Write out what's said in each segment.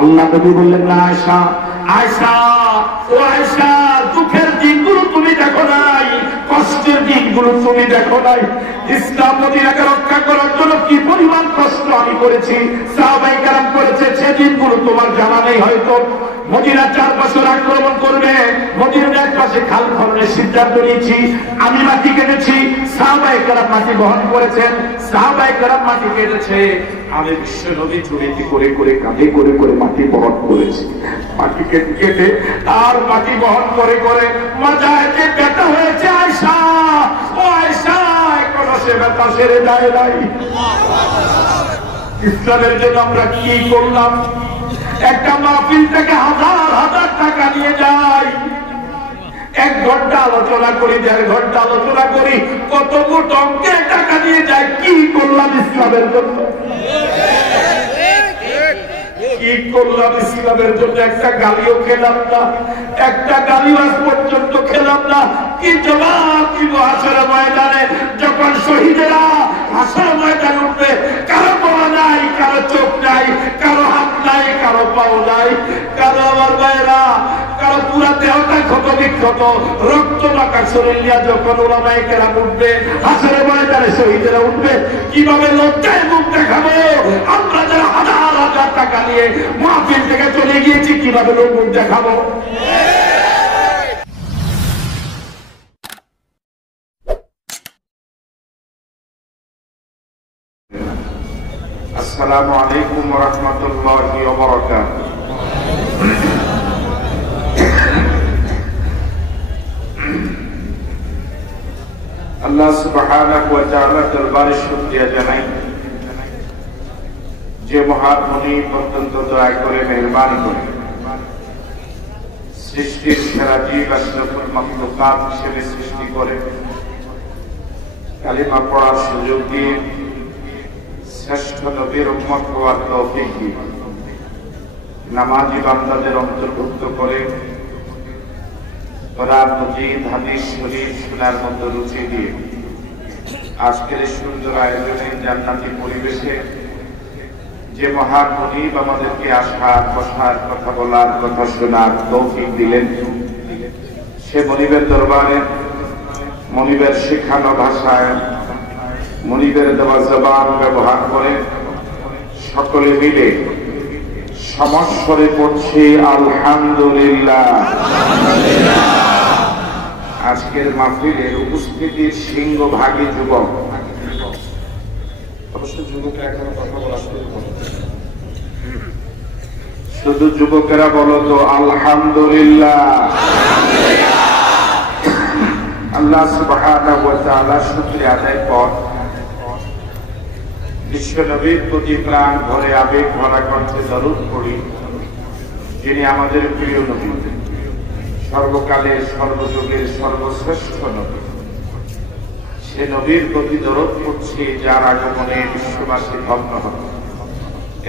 আল্লাহ নবী বললেন না আয়েশা, আয়েশা ও আয়েশা, দুঃখের দিনগুলো তুমি দেখো নাই, কষ্টের দিনগুলো তুমি দেখো নাই। ইসলাম মদিনাকে রক্ষা করার জন্য কি পরিমাণ কষ্ট আমি করেছি, সাহাবায়ে কেরাম করেছে, সেই দিনগুলো তোমার জানা নেই হয়তো। মদিনা 4 বছর আক্রমণ করবে, মদিনার এক পাশে খাল খননের সিদ্ধান্ত নিয়েছি, আমি মাটি কেটেছি, সাহাবায়ে কেরাম মাটি বহন করেছেন, সাহাবায়ে কেরাম মাটি কেটেছে, আমি বিশ্ব নবী চুরিটি করে করে কাঁধে করে করে মাটি বহন করেছি, মাটি কেটে কেটে আর মাটি বহন করে করে মাথায় যে ব্যথা হয়েছে আয়েশা, ও আয়েশা, এখনো সে ব্যথা সেরে যায় নাই। ইসলামের জন্য আমরা কি করলাম? একটা মাহফিল থেকে হাজার হাজার টাকা নিয়ে যাই, 1 ঘন্টা আলোচনা করি, 1.5 ঘন্টা আলোচনা করি, কত কোটি অঙ্কের টাকা নিয়ে যাই, কি করলাম ইসলামের জন্য? কি করলাম ইসলামের জন্য? একটা গালিও খেলাম না, একটা গালিও আজ পর্যন্ত খেলাম না। কি জবাব দিব হাসরের ময়দানে, যখন শহীদেরা হাসরের ময়দানে উঠবে? কারো পা নাই, কারো চোখ নাই, কারো হাত নাই, কারো পাও নাই, কারো আমার ভাইরা, কারো পুরা দেহটা ক্ষত বিক্ষত, রক্ত মাখা শরীর নিয়ে যখন ওলামায়ে কেরাম উঠবে হাসরের ময়দানে, শহীদেরা উঠবে, কিভাবে লজ্জায় মুখ দেখাবো? আমরা যারা হাজার হাজার টাকা নিয়ে মাহফিল থেকে চলে গিয়েছি, কিভাবে লোক মুখ দেখাবো? আসসালামু আলাইকুম ওয়া রাহমাতুল্লাহি ওয়া বারাকাতুহু। আল্লাহ সুবহানাহু ওয়া তাআলা দরবারে শুকরিয়া জানাই, যে মহান মুনিব অত্যন্ত দয়া করে মেহরবানি করে সৃষ্টির সেরা জীব আশরাফুল মাখলুকাত হিসেবে সৃষ্টি করে কালিমা পড়ার সুযোগ দিয়ে শ্রেষ্ঠ নবীর উম্মত হওয়ার তৌফিক দিয়ে নামাজি বান্দাদের অন্তর্ভুক্ত করে কোরআন মজিদ হাদিস শরীফ শোনার মতো রুচি দিয়ে আজকের সুন্দর আয়োজনে জান্নাতি পরিবেশে যে মহান মুনিব আমাদেরকে আসার, বসার, কথা বলার, কথা শোনার তৌফিক দিলেন, সে মুনিবের দরবারে মুনিবের শেখানো ভাষায় মুনিবের দেওয়া জবান ব্যবহার করে সকলে মিলে সমস্বরে পড়ছি আলহামদুলিল্লাহ। আজকের মাহফিলের উপস্থিতির সিংহভাগী যুবক, অবশ্য যুবকেরা এখনো কথা বলা শুরু করে, শুধু যুবকেরা বলো তো আলহামদুলিল্লাহ। আল্লাহ সুবহানাহু ওয়া তাআলা শুকরিয়া আদায় কর, বিশ্ব নবীর প্রতি প্রাণ ভরে আবেগ ভরা কণ্ঠে দরুদ পড়ি, যিনি আমাদের প্রিয় নবী, সর্বকালের সর্বযুগের সর্বশ্রেষ্ঠ নবী। সে নবীর প্রতি দরুদ পড়ছি, যার আগমনে বিশ্ববাসী ধন্য হবে,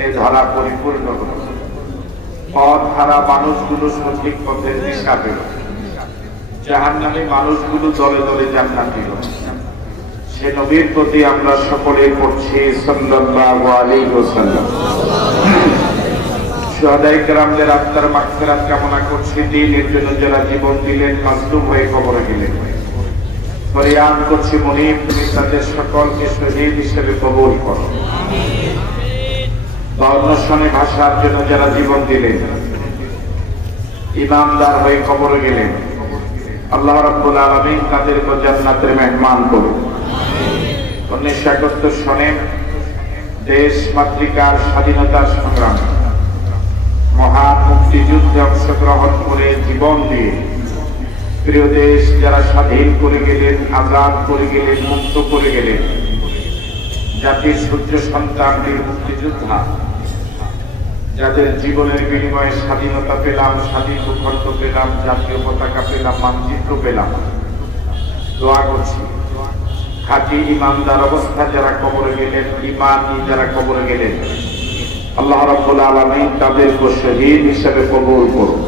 এ ধরা পরিপূর্ণ হল, পথ হারা মানুষগুলো সঠিক পথের দিশা পেল, জাহান্নামী মানুষগুলো দলে দলে জান্নাতি হল। সে নবীর প্রতি আমরা সকলে পড়ছি সাল্লাল্লাহু আলাইহি ওয়াসাল্লাম। শুহাদায়ে কেরামদের আত্মার মাগফিরাত কামনা করছি, দ্বীনের জন্য যারা জীবন দিলেন, মাজলুম হয়ে কবরে গেলেন, ফরিয়াদ করছি মুনিব তুমি তাদের সকলকে শহীদ হিসেবে কবুল করো। বর্ণশনে ভাষার জন্য যারা জীবন দিলেন, ইমানদার হয়ে কবরে গেলেন, আল্লাহ রাব্বুল আলামিন তাদেরকে জান্নাতের মেহমান করুন। 1971 সনে দেশ মাতৃকার স্বাধীনতার সংগ্রাম, মহান মুক্তিযুদ্ধে অংশগ্রহণ করে জীবন দিয়ে প্রিয় দেশ যারা স্বাধীন করে গেলেন, আজাদ করে গেলেন, মুক্ত করে গেলেন, জাতির সূর্য সন্তান বীর মুক্তিযোদ্ধা, যাদের জীবনের বিনিময়ে স্বাধীনতা পেলাম, স্বাধীন ভূখণ্ড পেলাম, জাতীয় পতাকা পেলাম, মানচিত্র পেলাম, দোয়া করছি খাঁটি ইমানদার অবস্থা যারা কবরে গেলেন, ঈমানি যারা কবরে গেলেন, আল্লাহ রাব্বুল আলামিন তাদেরকে শহীদ হিসেবে কবুল করুন।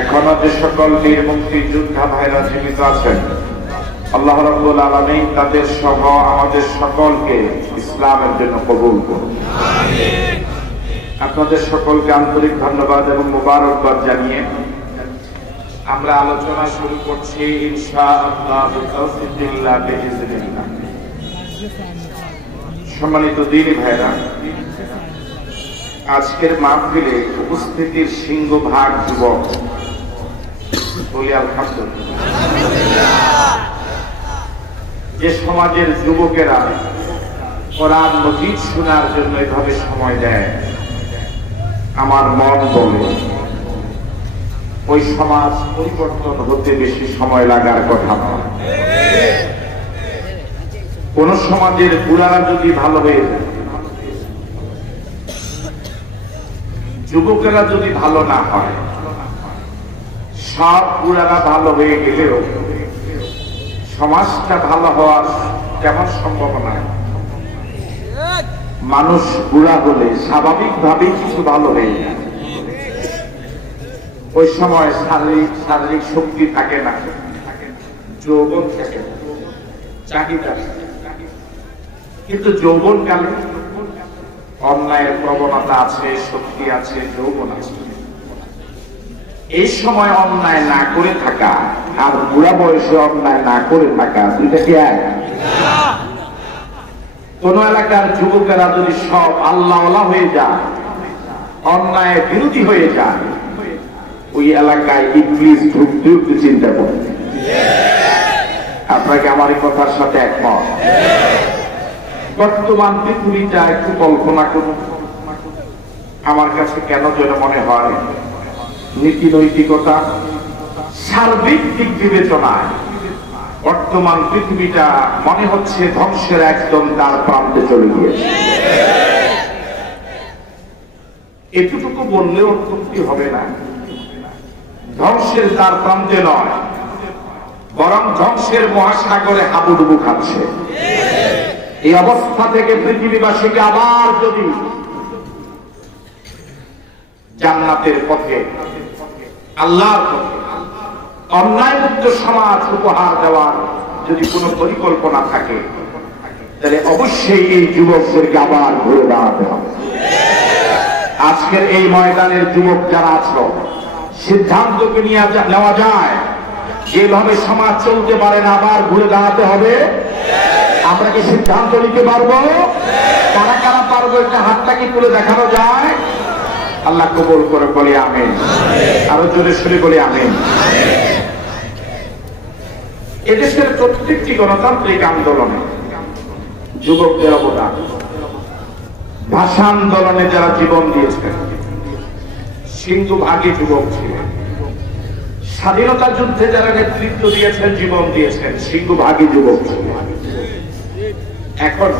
এখনো যে সকল বীর মুক্তিযোদ্ধা ভাইরা জীবিত আছেন, আল্লাহ রাব্বুল আলামিন তাদের সহ আমাদের সকলকে ইসলামের জন্য কবুল করুন। আপনাদের সকলকে আন্তরিক ধন্যবাদ এবং মোবারকবাদ জানিয়ে আমরা আলোচনা শুরু করছি ইনশাআল্লাহ বিতাওফিকিল্লাহ বিইজনিল্লাহ। সম্মানিত দিনী ভাইরা, আজকের মাহফিলে উপস্থিতির সিংহভাগ যুবক, বলি আলহামদুলিল্লাহ। যে সমাজের যুবকেরা কোরআন মাজিদ শোনার জন্য এভাবে সময় দেয়, আমার মন বলে ওই সমাজ পরিবর্তন হতে বেশি সময় লাগার কথা নয়। কোন সমাজের বুড়ারা যদি ভালো হয়ে যায়, যুবকেরা যদি ভালো না হয়, সব বুড়ারা ভালো হয়ে গেলেও সমাজটা ভালো হওয়ার কেমন সম্ভাবনা? মানুষ বুড়া হলে স্বাভাবিকভাবেই কিছু ভালো হয়ে যায়। ওই সময় শারীরিক শক্তি থাকে না, যৌবন থাকে না, চাহিদা। কিন্তু যৌবনকালে অন্যায়ের প্রবণতা আছে, শক্তি আছে, যৌবন আছে। এই সময় অন্যায় না করে থাকা আর বুড়া বয়সে অন্যায় না করে থাকা, দুইটা কি এক? কোন এলাকার যুবকেরা যদি সব আল্লাহওয়ালা হয়ে যায়, অন্যায় বিরোধী হয়ে যায়, ওই এলাকায় ইবলিস ঢুকতে ঢুকতে চিন্তা করবে। আপনাকে আমার এই কথার সাথে একমত? বর্তমান পৃথিবীটা একটু কল্পনা করুন। আমার কাছে কেন যেন মনে হয় নীতি নৈতিকতা সার্বিক দিক বিবেচনায় বর্তমান পৃথিবীটা মনে হচ্ছে ধ্বংসের একদম তার প্রান্তে চলে গিয়েছে। এতটুকু বললেও অত্যুক্তি হবে না। ধ্বংসের তার প্রান্তে নয়, বরং ধ্বংসের মহাসাগরে হাবুডুবু খাচ্ছে। এই অবস্থা থেকে পৃথিবীবাসীকে আবার যদি জান্নাতের পথে, আল্লাহর পথে, অন্যায়মুক্ত সমাজ উপহার দেওয়ার যদি কোনো পরিকল্পনা থাকে, তাহলে অবশ্যই এই যুবকদেরকে আবার ঘুরে দাঁড়াতে হবে। আজকের এই ময়দানের যুবক যারা আছো, সিদ্ধান্তকে নিয়ে নেওয়া যায় যেভাবে সমাজ চলতে পারে না, আবার ঘুরে দাঁড়াতে হবে। আমরা কি সিদ্ধান্ত নিতে পারবো? কারা কারা পারবো? একটা হাতটাকে তুলে দেখানো যায়? আল্লাহ কবুল করে বলি আমিন। আরো জোরে সরে বলি আমিন। এদেশের প্রত্যেকটি গণতান্ত্রিক আন্দোলনে যুবকদের অবদান, ভাষা আন্দোলনে যারা জীবন দিয়েছেন সিন্ধুভাগী যুবক ছিলেন, স্বাধীনতা যুদ্ধে যারা নেতৃত্ব দিয়েছেন, জীবন দিয়েছেন, সিন্ধুভাগী যুবক ছিলেন। এখন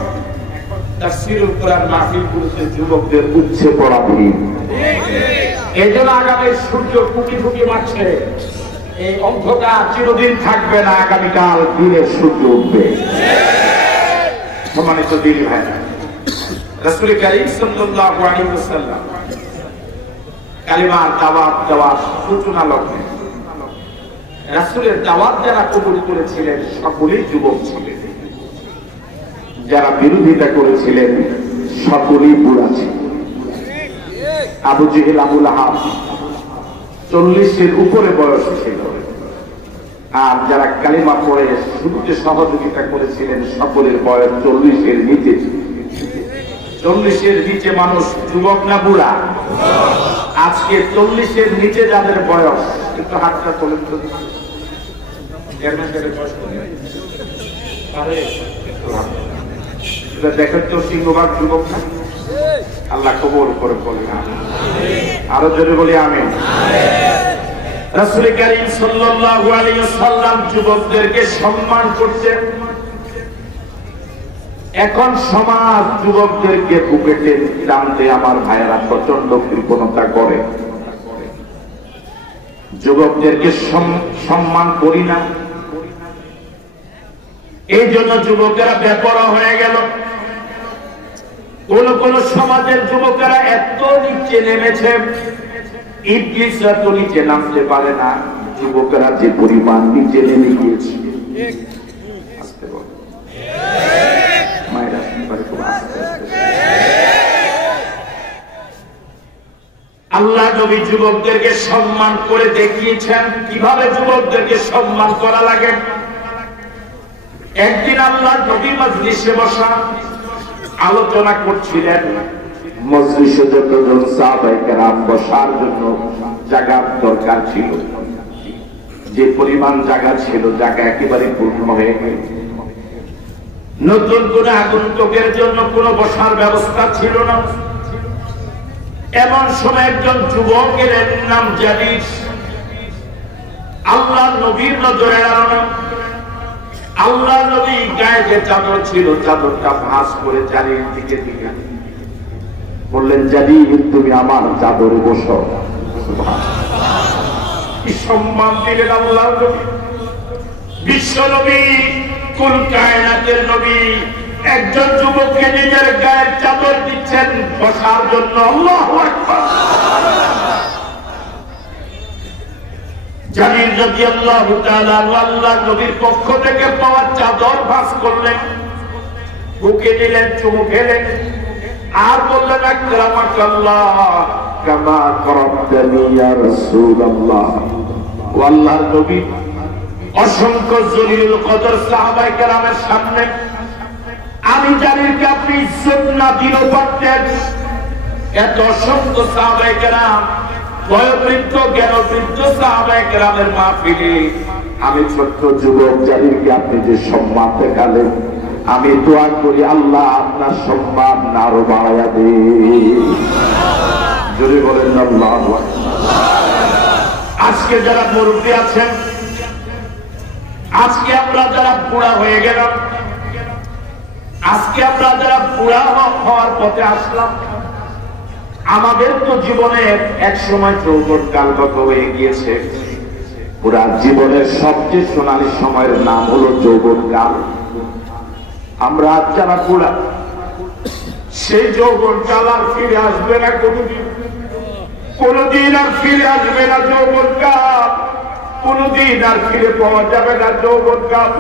তাফসীরুল কোরআন মাহফিলগুলোতে যুবকদের উচ্ছে পড়া ভিড়। এই জন্য আগামী সূর্য ফুকি ফুকি মারছে, এই অন্ধকার চিরদিন থাকবে না, আগামীকাল দিনের সূর্য উঠবে। সম্মানিত দিনী ভাইরা, রাসূল কারীম সাল্লাল্লাহু আলাইহি ওয়াসাল্লাম কালিমার দাওয়াত দেওয়ার সূচনা লগ্নে রাসূলের দাওয়াত যারা কবুল করেছিলেন সকলেই যুবক ছিলেন, যারা বিরোধিতা করেছিলেন সকলেই বুড়া ছিলেন। আবু জেহেল, আবু লাহাব 40-এর উপরে বয়স ছিল, আর যারা কালিমা পড়ে শুরুতে সহযোগিতা করেছিলেন সকলের বয়স 40-এর নিচে। 40-এর নিচে মানুষ যুবক না বুড়া? আজকে 40-এর নিচে যাদের বয়স, একটু হাতটা তোলেন তো। দেখেন তো সিংহভাগ যুবক না? আল্লাহ কবুল করে বলি আমিন। আরো জোরে বলি আমিন। রাসূল কারীম সাল্লাল্লাহু আলাইহি ওয়াসাল্লাম যুবকদেরকে সম্মান করতেন। এখন সমাজ যুবকদেরকে বুকে টানতে আমার ভাইয়েরা প্রচন্ড কৃপণতা করে। যুবকদেরকে সম্মান করি না, এই জন্য যুবকেরা বেপরোয়া হয়ে গেল। কোন কোন সমাজের যুবকেরা এত নিচে নেমেছে, ইবলিসরা তো নিচে নামতে পারে না, যুবকেরা যে পরিমাণ নিচে নেমে গিয়েছে। আস্তে বল মায়েরা, খুব আস্তে আস্তে। আল্লাহ নবী যুবকদেরকে সম্মান করে দেখিয়েছেন কিভাবে যুবকদেরকে সম্মান করা লাগে। একদিন আল্লাহ নবী মজলিসে বসা আলোচনা করছিলেন। মজলিসে যতজন সাহাবায়ে কেরাম বসার জন্য জায়গা দরকার ছিল, যে পরিমাণ জায়গা ছিল জায়গা একেবারে পূর্ণ হয়ে গেছে। নতুন কোন আগন্তুকের জন্য কোনো বসার ব্যবস্থা ছিল না। এমন সময় একজন যুবকের নাম জালিস আল্লাহ নবীর নজরে এড়ানো। আল্লাহ নবী গায়ে যে চাদর ছিল চাদরটা ভাঁজ করে জালির দিকে দিকে বললেন, জালিল তুমি আমার চাদরে বসো। কি সম্মান দিলেন আল্লাহ নবী, বিশ্ব নবী, কুল কায়নাতের নবী একজন যুবককে নিজের গায়ের চাদর দিচ্ছেন বসার জন্য। আল্লাহু আকবার। জালিল রাদিয়াল্লাহু তাআলা আল্লাহ নবীর পক্ষ থেকে পাওয়া চাদর ভাঁজ করলেন, বুকে দিলেন, চুমু খেলেন, আর বললেন, আকরামাকাল্লাহ কামা করবতানি ইয়া রাসূলুল্লাহ। ও আল্লাহর নবী, অসংখ্য জলিলুল কদর সাহাবায়ে কেরামের সামনে আমি জালিলকে আপনি ইজ্জত না দিলেও পারতেন। এত অসংখ্য সাহাবায়ে কেরাম, বয়োবৃদ্ধ জ্ঞানবৃদ্ধ সাহাবায়ে কেরামের মাহফিলে আমি ছোট্ট যুবক জালিলকে আপনি যে সম্মান দেখালেন, আমি দোয়া করি আল্লাহ আপনার সম্মান আরো বাড়াইয়া দেন। জোরে বলেন আল্লাহু আকবার। আজকে যারা মুরব্বী আছেন, আজকে আমরা যারা বুড়া হয়ে গেলাম, আজকে আমরা যারা বুড়া হওয়ার পথে আসলাম, আমাদের তো জীবনের এক সময় যৌবন কালগত হয়ে গিয়েছে। পুরা জীবনের সবচেয়ে সোনালী সময়ের নাম হলো যৌবন কাল। আমরা আজ যারা বুড়া, সেই যৌবন কাল আর ফিরে আসবে না কোনদিন। কোনদিন আর ফিরে আসবে না যৌবন কাল, কোনদিন আর ফিরে পাওয়া যাবে না যৌবন কাল।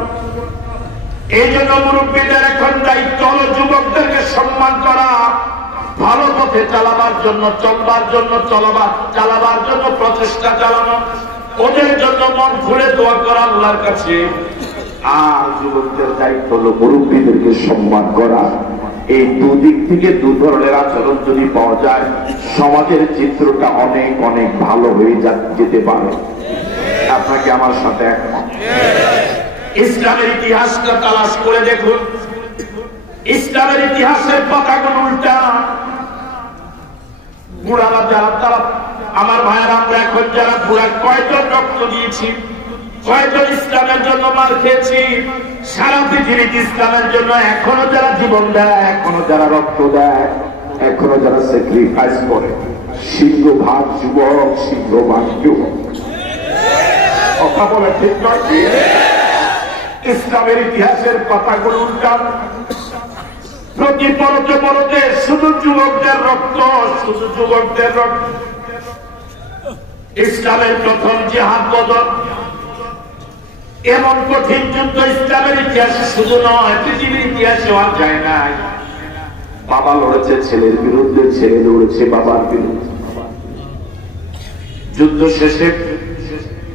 এই জন্য মুরব্বীদের এখন দায়িত্ব হলো যুবকদেরকে সম্মান করা, ভালো পথে চালাবার জন্য, চলবার জন্য, চালাবার জন্য প্রচেষ্টা চালানো, ওদের জন্য মন খুলে দোয়া করা আল্লাহর কাছে। আর যুবকদের দায়িত্ব হলো মুরব্বীদেরকে সম্মান করা। এই দুদিক থেকে দু ধরনের আচরণ যদি পাওয়া যায়, সমাজের চিত্রটা অনেক অনেক ভালো হয়ে যেতে পারে। আপনাকে আমার সাথে একমত? ইসলামের ইতিহাসটা তালাশ করে দেখুন, ইসলামের ইতিহাসের পাতাগুলো উল্টা। বুড়ারা যারা, তারা আমার ভাইয়েরা, আমরা এখন যারা বুড়া, কয়জন রক্ত দিয়েছি, কয়জন ইসলামের জন্য মার খেয়েছি, সারা পৃথিবীতে ইসলামের জন্য এখনো যারা জীবন দেয়, এখনো যারা রক্ত দেয়, এখনো যারা স্যাক্রিফাইস করে, সিংহভাগ যুবক, সিংহভাগ যুবক। কথা বলে ঠিক নয়? ইসলামের ইতিহাসের পাতাগুলো উল্টান। প্রতি পরতে পরতে শুধু যুবকদের রক্ত, শুধু যুবকদের রক্ত। ইসলামের প্রথম জিহাদ বদর, এমন কঠিন যুদ্ধ ইসলামের ইতিহাসে শুধু নয়, পৃথিবীর ইতিহাসে আর যায় নাই। বাবা লড়েছে ছেলের বিরুদ্ধে, ছেলে লড়েছে বাবার বিরুদ্ধে। যুদ্ধ শেষে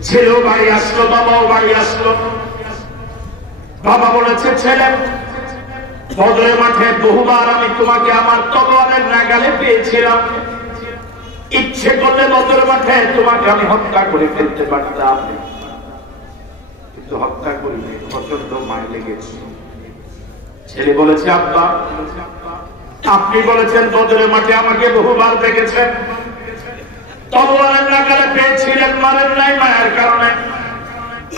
ছেলেও বাড়ি আসলো, বাবাও বাড়ি আসলো। বাবা বলেছে, ছেলে, বদরের মাঠে বহুবার আমি তোমাকে আমার তলোয়ারের নাগালে পেয়েছিলাম, ইচ্ছে করলে বদরের মাঠে তোমাকে আমি হত্যা করে ফেলতে পারতাম, কিন্তু হত্যা করিনি, প্রচন্ড মায় লেগেছে। ছেলে বলেছে, আব্বা, আপনি বলেছেন বদরের মাঠে আমাকে বহুবার দেখেছেন, তলোয়ারের নাগালে পেয়েছিলেন, মারেন নাই মায়ের কারণে।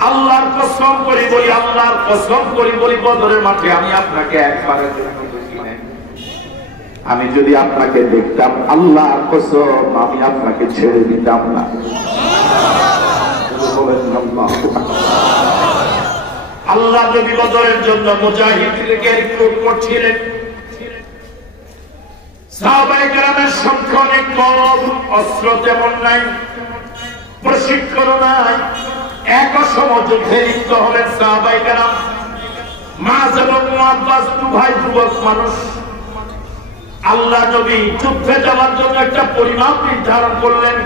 আল্লাহর কসম করি বলি, আল্লাহর কসম করি বলি, বদরের মাঠে আমি আপনাকে একবারের জন্য দেখি নাই। আমি যদি আপনাকে দেখতাম, আল্লাহর কসম আমি আপনাকে ছেড়ে দিতাম না। আল্লাহ নবী বদরের জন্য মুজাহিদদেরকে রিক্রুট করছিলেন। সাহাবায়ে কেরামের সংখ্যা অনেক কম, অস্ত্র তেমন নাই, প্রশিক্ষণ নাই। এক অসম যুদ্ধে লিপ্ত হলেন সাহাবায়ে কেরাম। মাঝ এবং মুআব্বাস দু ভাই যুবক মানুষ। আল্লাহ নবী যুদ্ধে যাওয়ার জন্য একটা পরিমাপ নির্ধারণ করলেন।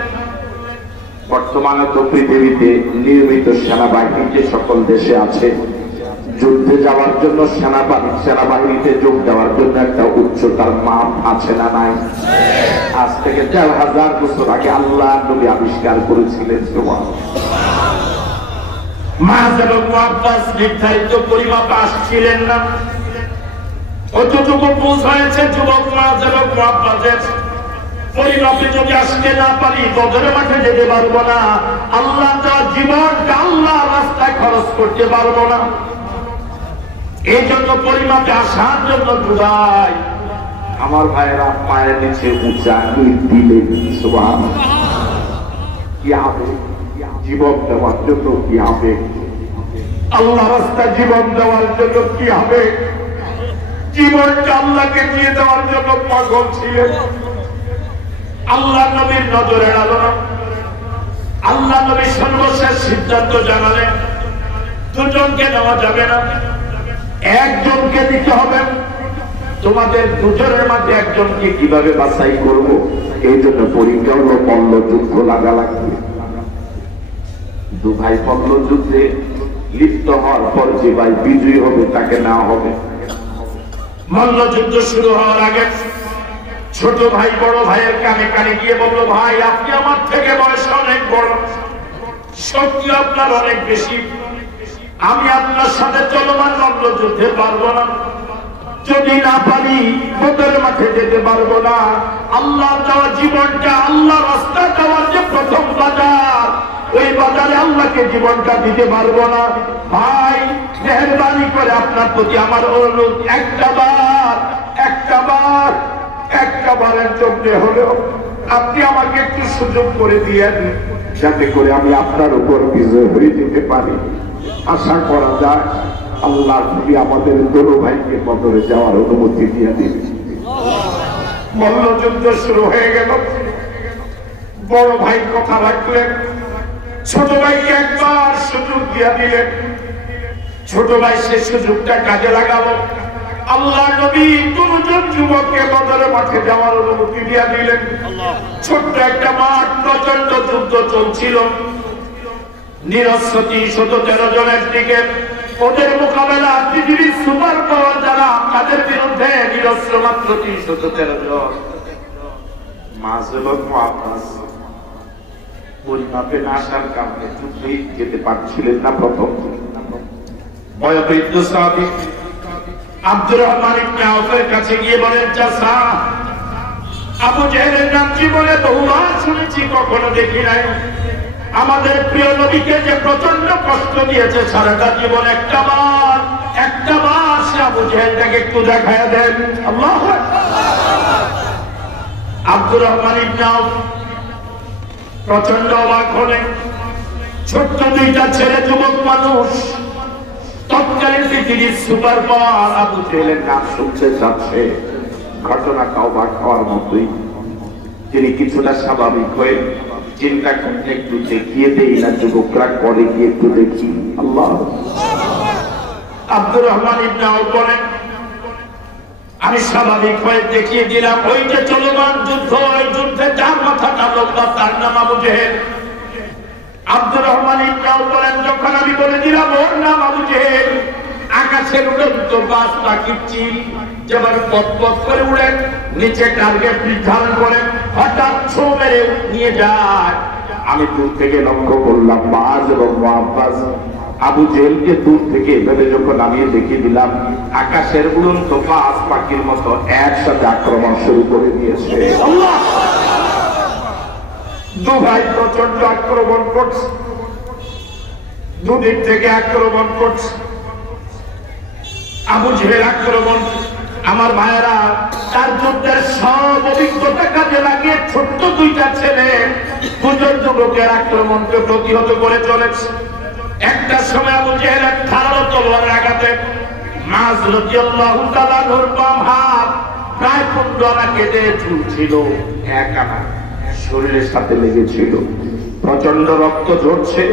বর্তমানে তো পৃথিবীতে নিয়মিত সেনাবাহিনী যে সকল দেশে আছে, যুদ্ধে যাওয়ার জন্য সেনাবাহিনীতে যোগ দেওয়ার জন্য একটা উচ্চতার মাপ আছে না নাই? আজ থেকে ১,৫০০ বছর আগে আল্লাহ নবী আবিষ্কার করেছিলেন। মাঝ এবং আব্বাস নির্ধারিত পরিমাপ আসছিলেন না। কতটুকু বুঝ হয়েছে যুবক মাঝ এবং আব্বাসের পরিমাপে যদি আসতে না পারি, বদরের মাঠে যেতে পারবো না, আল্লাহ তার জীবনটা আল্লাহ রাস্তায় খরচ করতে পারবো না। এই জন্য পরিমাপে আসার জন্য দুবাই আমার ভাইয়েরা পায়ের নিচে উঁচা ইট দিলেন। সুবহানাল্লাহ। কি হবে? জীবন দেওয়ার জন্য কি হবে? আল্লাহ রাস্তায় জীবন দেওয়ার জন্য কি হবে? জীবনটা আল্লাহকে দিয়ে দেওয়ার জন্য পাগল ছিলেন। আল্লাহ নবীর নজরে এড়ালো না। আল্লাহ নবী সর্বশেষ সিদ্ধান্ত জানালেন, দুজনকে নেওয়া যাবে না, একজনকে দিতে হবে। তোমাদের দুজনের মাঝে একজনকে কিভাবে বাছাই করব? এই জন্য পরীক্ষা হলো মল্ল যুদ্ধ লাগা লাগবে। দু ভাই মল্ল যুদ্ধে লিপ্ত হওয়ার পর যে ভাই বিজয়ী হবে তাকে নেওয়া হবে। মল্ল যুদ্ধ শুরু হওয়ার আগে ছোট ভাই বড় ভাইয়ের কানে কানে গিয়ে বলল, ভাই আপনি আমার থেকে বয়সে অনেক বড়, শক্তি আপনার অনেক বেশি, আমি আপনার সাথে চলমান মল্ল যুদ্ধে পারবো না। যদি না পারি বদরের মাঠে যেতে পারবো না। আল্লাহ দেওয়া জীবনটা, আল্লাহ রাস্তা দেওয়ার যে প্রথম বাজার, ওই বাজারে আল্লাহকে জীবনটা দিতে পারবো না। ভাই মেহেরবানি করে আপনার প্রতি আমার অনুরোধ, একটা বারের জন্য হলেও আপনি আমাকে একটু সুযোগ করে দিয়েন, যাতে করে আমি আপনার উপর বিজয় হয়ে যেতে পারি। আশা করা যায় আল্লাহ নবী আমাদের দোনো ভাইকে বদরে যাওয়ার অনুমতি দিয়ে দিবেন। মল্লযুদ্ধ শুরু হয়ে গেল। বড় ভাই কথা রাখলেন, ছোট ভাইকে একবার সুযোগ দিয়ে দিলেন। ছোট ভাই সেই সুযোগটা কাজে লাগালো। আল্লাহ নবী দুজন যুবককে বদরের মাঠে যাওয়ার অনুমতি দিয়ে দিলেন। ছোট্ট একটা মাঠ, প্রচন্ড যুদ্ধ চলছিল। নিরস্ত্র ৩১৩ জনের দিকে, ওদের মোকাবেলা পৃথিবীর সুপার পাওয়ার যারা, তাদের বিরুদ্ধে নিরস্ত্র মাত্র ৩১৩ জন। পরিমাপে না আসার কারণে যুদ্ধে যেতে পারছিলেন না। প্রথম বয়োবৃদ্ধ সাহাবী আব্দুর রহমান ইবনে আওফের কাছে গিয়ে বলেন, চাচা, আবু জেহেলের নাম জীবনে বহুবার শুনেছি, কখনো দেখি নাই। আমাদের প্রিয় নবীকে যে প্রচন্ড কষ্ট দিয়েছে সারাটা জীবন, একটা বার সে আবু জেহেলটাকে একটু দেখায় দেন। আল্লাহু আকবার। আব্দুর রহমান ইবনে আওফ প্রচন্ড অবাক হলেন। ছোট্ট দুইটা ছেলে, যুবক মানুষ, তৎকালীন পৃথিবীর সুপার পাওয়ার আবু জেহেলের নাম শুনছে যাচ্ছে। ঘটনাটা অবাক হওয়ার মতোই। তিনি কিছুটা স্বাভাবিক হয়ে চিন্তা করতে, একটু দেখিয়ে দেই না যুবকরা করে গিয়ে একটু দেখি। আল্লাহ। আব্দুর রহমান ইবনে আওফ বলেন, আমি স্বাভাবিক হয়ে দেখিয়ে দিলাম। ওই যে চলমান যুদ্ধ, ওই যুদ্ধে যার মাথাটা লম্বা তার নাম আবু জেহেল। আব্দুর রহমান ইবনে আওফ বলেন, যখন আমি বলে দিলাম ওর নাম আবু জেহেল, আকাশের উড়ন্ত বাস পাখির চিল যেমন পথ করে উড়ে নিচে টার্গেট নির্ধারণ করেন, হঠাৎ ছো মেরে নিয়ে যায়। আমি দূর থেকে লক্ষ্য করলাম বাজ এবং আব্বাস আবু জেহেলকে দূর থেকে এভাবে যখন নামিয়ে দেখিয়ে দিলাম, আকাশের উড়ন্ত বাস পাখির মতো একসাথে আক্রমণ শুরু করে দিয়েছে। দু ভাই প্রচন্ড আক্রমণ করছে, দুদিক থেকে আক্রমণ করছে। আবু জেহেল আক্রমণ, আমার ভাইয়েরা তার যুদ্ধের সব অভিজ্ঞতা কাজে লাগিয়ে ছোট্ট দুইটা ছেলে দুজন যুবকের আক্রমণকে প্রতিহত করে চলেছে। একটা সময় আবু জেহেলের ধারালো তলোয়ারের আঘাতে মাঝ রাদিয়াল্লাহু তাআলা নূর বাম হাত প্রায় 15 আনা কেটে ঝুলছিল, এক আনা শরীরের সাথে লেগেছিল। প্রচন্ড রক্ত ঝরছে,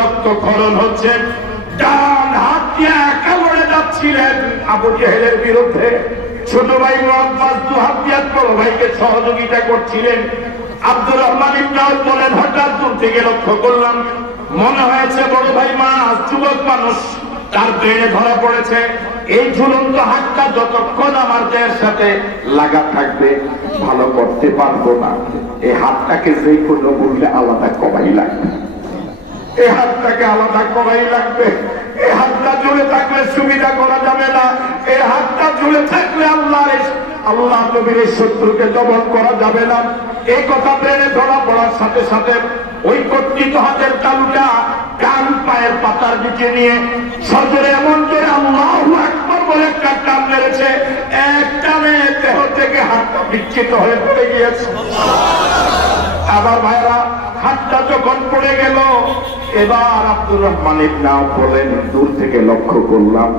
রক্তক্ষরণ হচ্ছে। ডান হাত দিয়ে একা লড়ে যাচ্ছিলেন আবু জেহেলের বিরুদ্ধে। ছোট ভাই মুআব্বাস দুহাত দিয়ে বড় ভাইকে সহযোগিতা করছিলেন। আব্দুর রহমান ইবনে আউফ বলেন, হঠাৎ দূর থেকে লক্ষ্য করলাম, মনে হয়েছে বড় ভাই যুবক মানুষ, তার ব্রেনে ধরা পড়েছে। এই ঝুলন্ত হাতটা যতক্ষণ আমার দেহের সাথে লাগা থাকবে ভালো করতে পারবো না। এই হাতটাকে যে কোনো বললে আলাদা করাই লাগবে, এই হাতটাকে আলাদা করাই লাগবে। এই হাতটা জুড়ে থাকলে সুবিধা করা যাবে না। এই হাতটা জুড়ে থাকলে আল্লাহ নবীর শত্রুকে দমন করা যাবে না। এই কথা ব্রেনে ধরা পড়ার সাথে সাথে ওই কর্তৃত হাতের তালুটা কান পায়ের পাতার দিকে নিয়ে সজোরে এমন করে আল্লাহু আকবার বলে একটা টান মেরেছে, এক টানে দেহ থেকে হাতটা বিচ্ছিন্ন হয়ে পড়ে গিয়েছে। আবার ভাইরা, হাতটা যখন পড়ে গেল, এবার আব্দুর রহমান ইবনে আউফ বলেন, দূর থেকে লক্ষ্য করলাম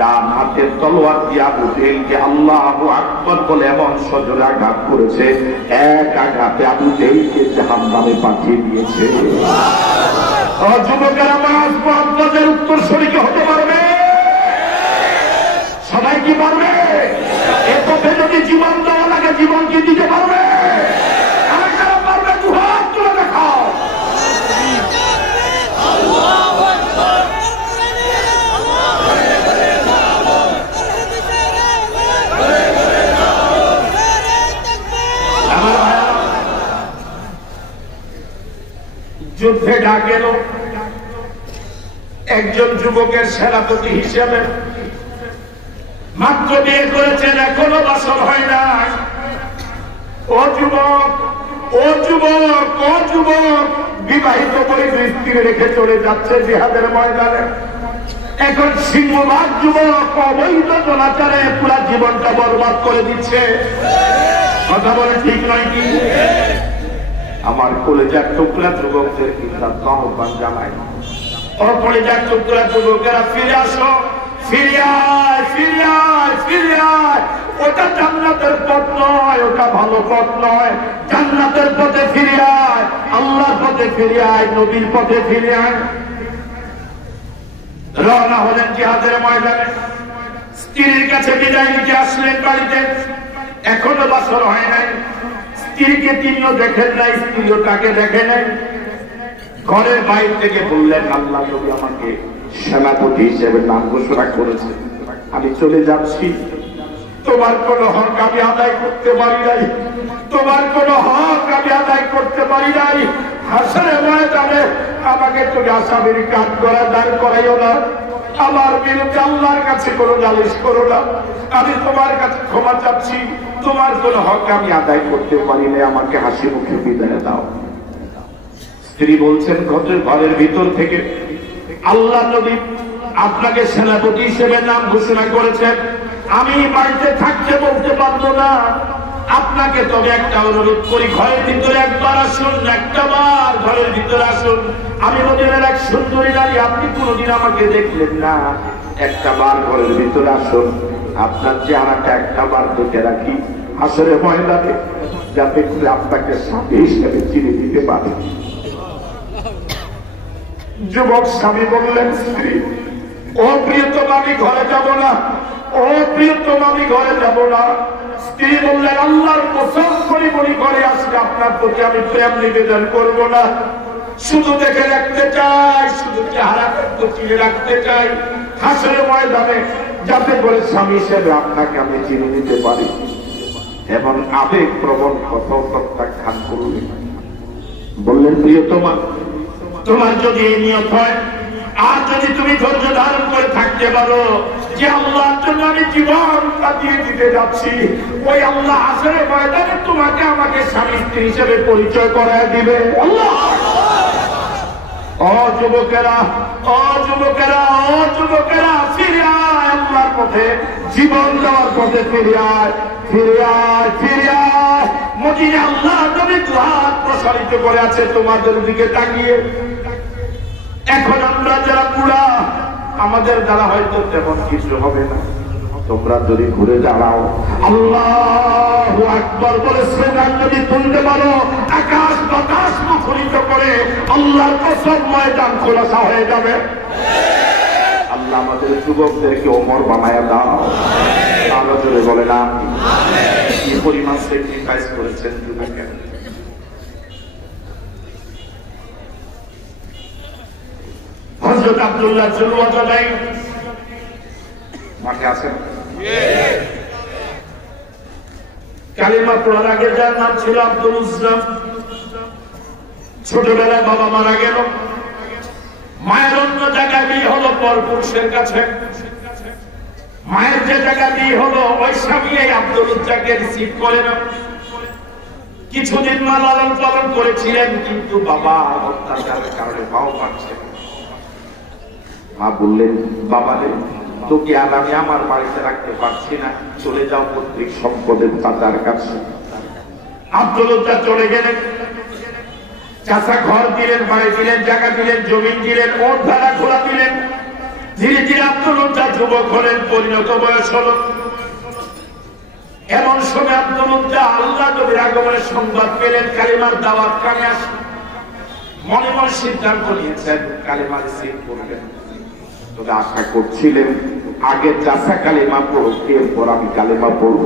ডান হাতের তলোয়ার দিয়ে আবু জেহেলকে আল্লাহু আকবার বলে এমন সজোরে আঘাত করেছে, এক আঘাতে আবু জেহেলকে জাহান্নামে পাঠিয়ে দিয়েছে। যুবকেরা, মুআব্বাসের উত্তরসূরি কি হতে পারবে? সবাই কি পারবে? এ পথে যদি জীবন দেওয়া লাগে, জীবন কি দিতে পারবে? কারা পারবে? দুহাত তুলে দেখাও। যুদ্ধে ডাক এলো, একজন যুবকের সেনাপতি হিসেবে, মাত্র বিয়ে করেছেন, এখনো বাসর হয় না। ও যুবক, ও যুবক, ও যুবক, বিবাহিত করে স্ত্রী রেখে চলে যাচ্ছে জিহাদের ময়দানে। এখন সিংহভাগ যুবক অবৈধ জনাচারে পুরা জীবনটা বরবাদ করে দিচ্ছে। কথা বলে ঠিক নয় কি? আমার কলেজার টুকরা যুবকদের কিতাব আহ্বান জানাই, ওর কলেজার টুকরা যুবকেরা ফিরে আসো, ফিরে আয়, ফিরে আয়, ফিরে আয়। ওটা জান্নাতের পথ নয়, ওটা ভালো পথ নয়। জান্নাতের পথে ফিরে আয়, আল্লাহর পথে ফিরে আয়, নবীর পথে ফিরে আয়। রওনা হলেন জিহাদের ময়দানে। স্ত্রীর কাছে বিদায় নিতে আসলেন বাড়িতে, এখনো বাসর হয় নাই। স্ত্রীকে তিনিও দেখেন নাই, স্ত্রীও তাকে দেখে নাই। ঘরের বাইরে থেকে বললেন, আল্লাহ নবী আমাকে সেনাপতি হিসেবে নাম ঘোষণা করেছে, আমি চলে যাচ্ছি। তোমার কোন হক আমি আদায় করতে পারি নাই, তোমার কোন হক আমি আদায় করতে পারি নাই। হাসরের ময়দানে আমাকে তুমি আসামির কাঠ করা দাঁড় করাইও না, আমার বিরুদ্ধে আল্লাহর কাছে কোনো নালিশ করো না। আমি তোমার কাছে ক্ষমা চাচ্ছি, তোমার কোন হক আমি আদায় করতে পারি না, আমাকে হাসি মুখে বিদায় দাও। স্ত্রী বলছেন, ঘরের ভিতর থেকে, আল্লাহ নবী আপনাকে সেনাপতি হিসেবে নাম ঘোষণা করেছেন, আমি বাড়িতে থাকতে বলতে পারবো না। আপনাকে তবে একটা অনুরোধ করি, ঘরের ভিতরে একবার আসুন, একটা বার ঘরের ভিতরে আসুন। আমি মদিনার এক সুন্দরী নারী, আপনি কোনদিন আমাকে দেখলেন না, একটা বার ঘরের ভিতরে আসুন, আপনার চেহারাটা একটা বার দেখে রাখি হাসরের ময়দানে, যাতে করে আপনাকে স্বামী হিসেবে চিনে দিতে পারে। যুবক স্বামী বললেন, স্ত্রী, ও প্রিয়তম আমি ঘরে যাব না, ও প্রিয়তম আমি ঘরে যাব না। স্ত্রী বললেন, আল্লাহর কসম করে বলি ঘরে আসলে আপনার প্রতি আমি প্রেম নিবেদন করব না, শুধু দেখে রাখতে চাই, শুধু চেহারাটা চিনে রাখতে চাই হাসরের ময়দানে, যাতে করে স্বামী হিসেবে আপনাকে আমি চিনে নিতে পারি। এমন আবেগ প্রবণ কথা প্রত্যাখ্যান করলেন। বললেন, প্রিয়তমা, তোমার যদি এই নিয়ত হয়, আর যদি তুমি ধৈর্য ধারণ করে থাকতে পারো যে আল্লাহর জন্য আমি জীবনটা দিয়ে দিতে যাচ্ছি, ওই আল্লাহ হাসরের ময়দানে তোমাকে আমাকে স্বামী স্ত্রী হিসেবে পরিচয় করায় দিবে। আল্লাহ, ও যুবকেরা, ও যুবকেরা, ও যুবকেরা, ফিরে আয় আল্লাহর পথে, জীবন দেওয়ার পথে ফিরে আয়, ফিরে আয়, ফিরে আয়। মদিনা আল্লাহ নবী দুহাত প্রসারিত করে আছে তোমাদের দিকে তাকিয়ে। এখন আমরা যারা বুড়া, আমাদের দ্বারা হয়তো তেমন কিছু হবে না, তোমরা যদি ঘুরে দাঁড়াও, আল্লাহু আকবার বলে স্লোগান যদি তুলতে পারো, আকাশ বাতাস মুখরিত করে, আল্লাহর কসম ময়দান খোলাসা হয়ে যাবে। আল্লাহ আমাদের যুবকদেরকে ওমর বানায়া দাও। আল্লাহ জোরে বলে না কি পরিমাণ স্যাক্রিফাইস করেছেন যুবকের। হযরত আব্দুল্লাহ জুলওয়াতালাই মাঠে আছেন। কালিমা পড়ার আগে যার নাম ছিল আব্দুল ইসলাম, ছোটবেলায় বাবা মারা গেল, মায়ের অন্য জায়গায় বিয়ে হলো পরপুরুষের কাছে। মায়ের যে জায়গায় বিয়ে হলো ওই স্বামী এই আব্দুল উজ্জাকে রিসিভ করে না। কিছুদিন মা লালন পালন করেছিলেন, কিন্তু বাবা অত্যাচারের কারণে পাও পাচ্ছে। মা বললেন, বাবা রে তোকে আর আমি আমার বাড়িতে রাখতে পারছি না, চলে যাও পৈতৃক সম্পদের চাচার কাছে। আব্দুল উজ্জা চলে গেলেন। চাচা ঘর দিলেন, বাড়ি দিলেন, জায়গা দিলেন, জমিন দিলেন, ওট ভাড়া খোলা দিলেন। ধীরে ধীরে আব্দুল উজ্জা যুবক হলেন, পরিণত বয়স হল। এমন সময় আব্দুল উজ্জা আল্লাহ নবীর আগমনের সংবাদ পেলেন, কালিমার দাওয়াত কানে আসে। মনে মনে সিদ্ধান্ত নিয়েছেন কালিমা রিসিভ করবেন। তবে আশা করছিলেন আগে চাচা কালিমা পড়ুক, এরপর আমি কালিমা পড়ব।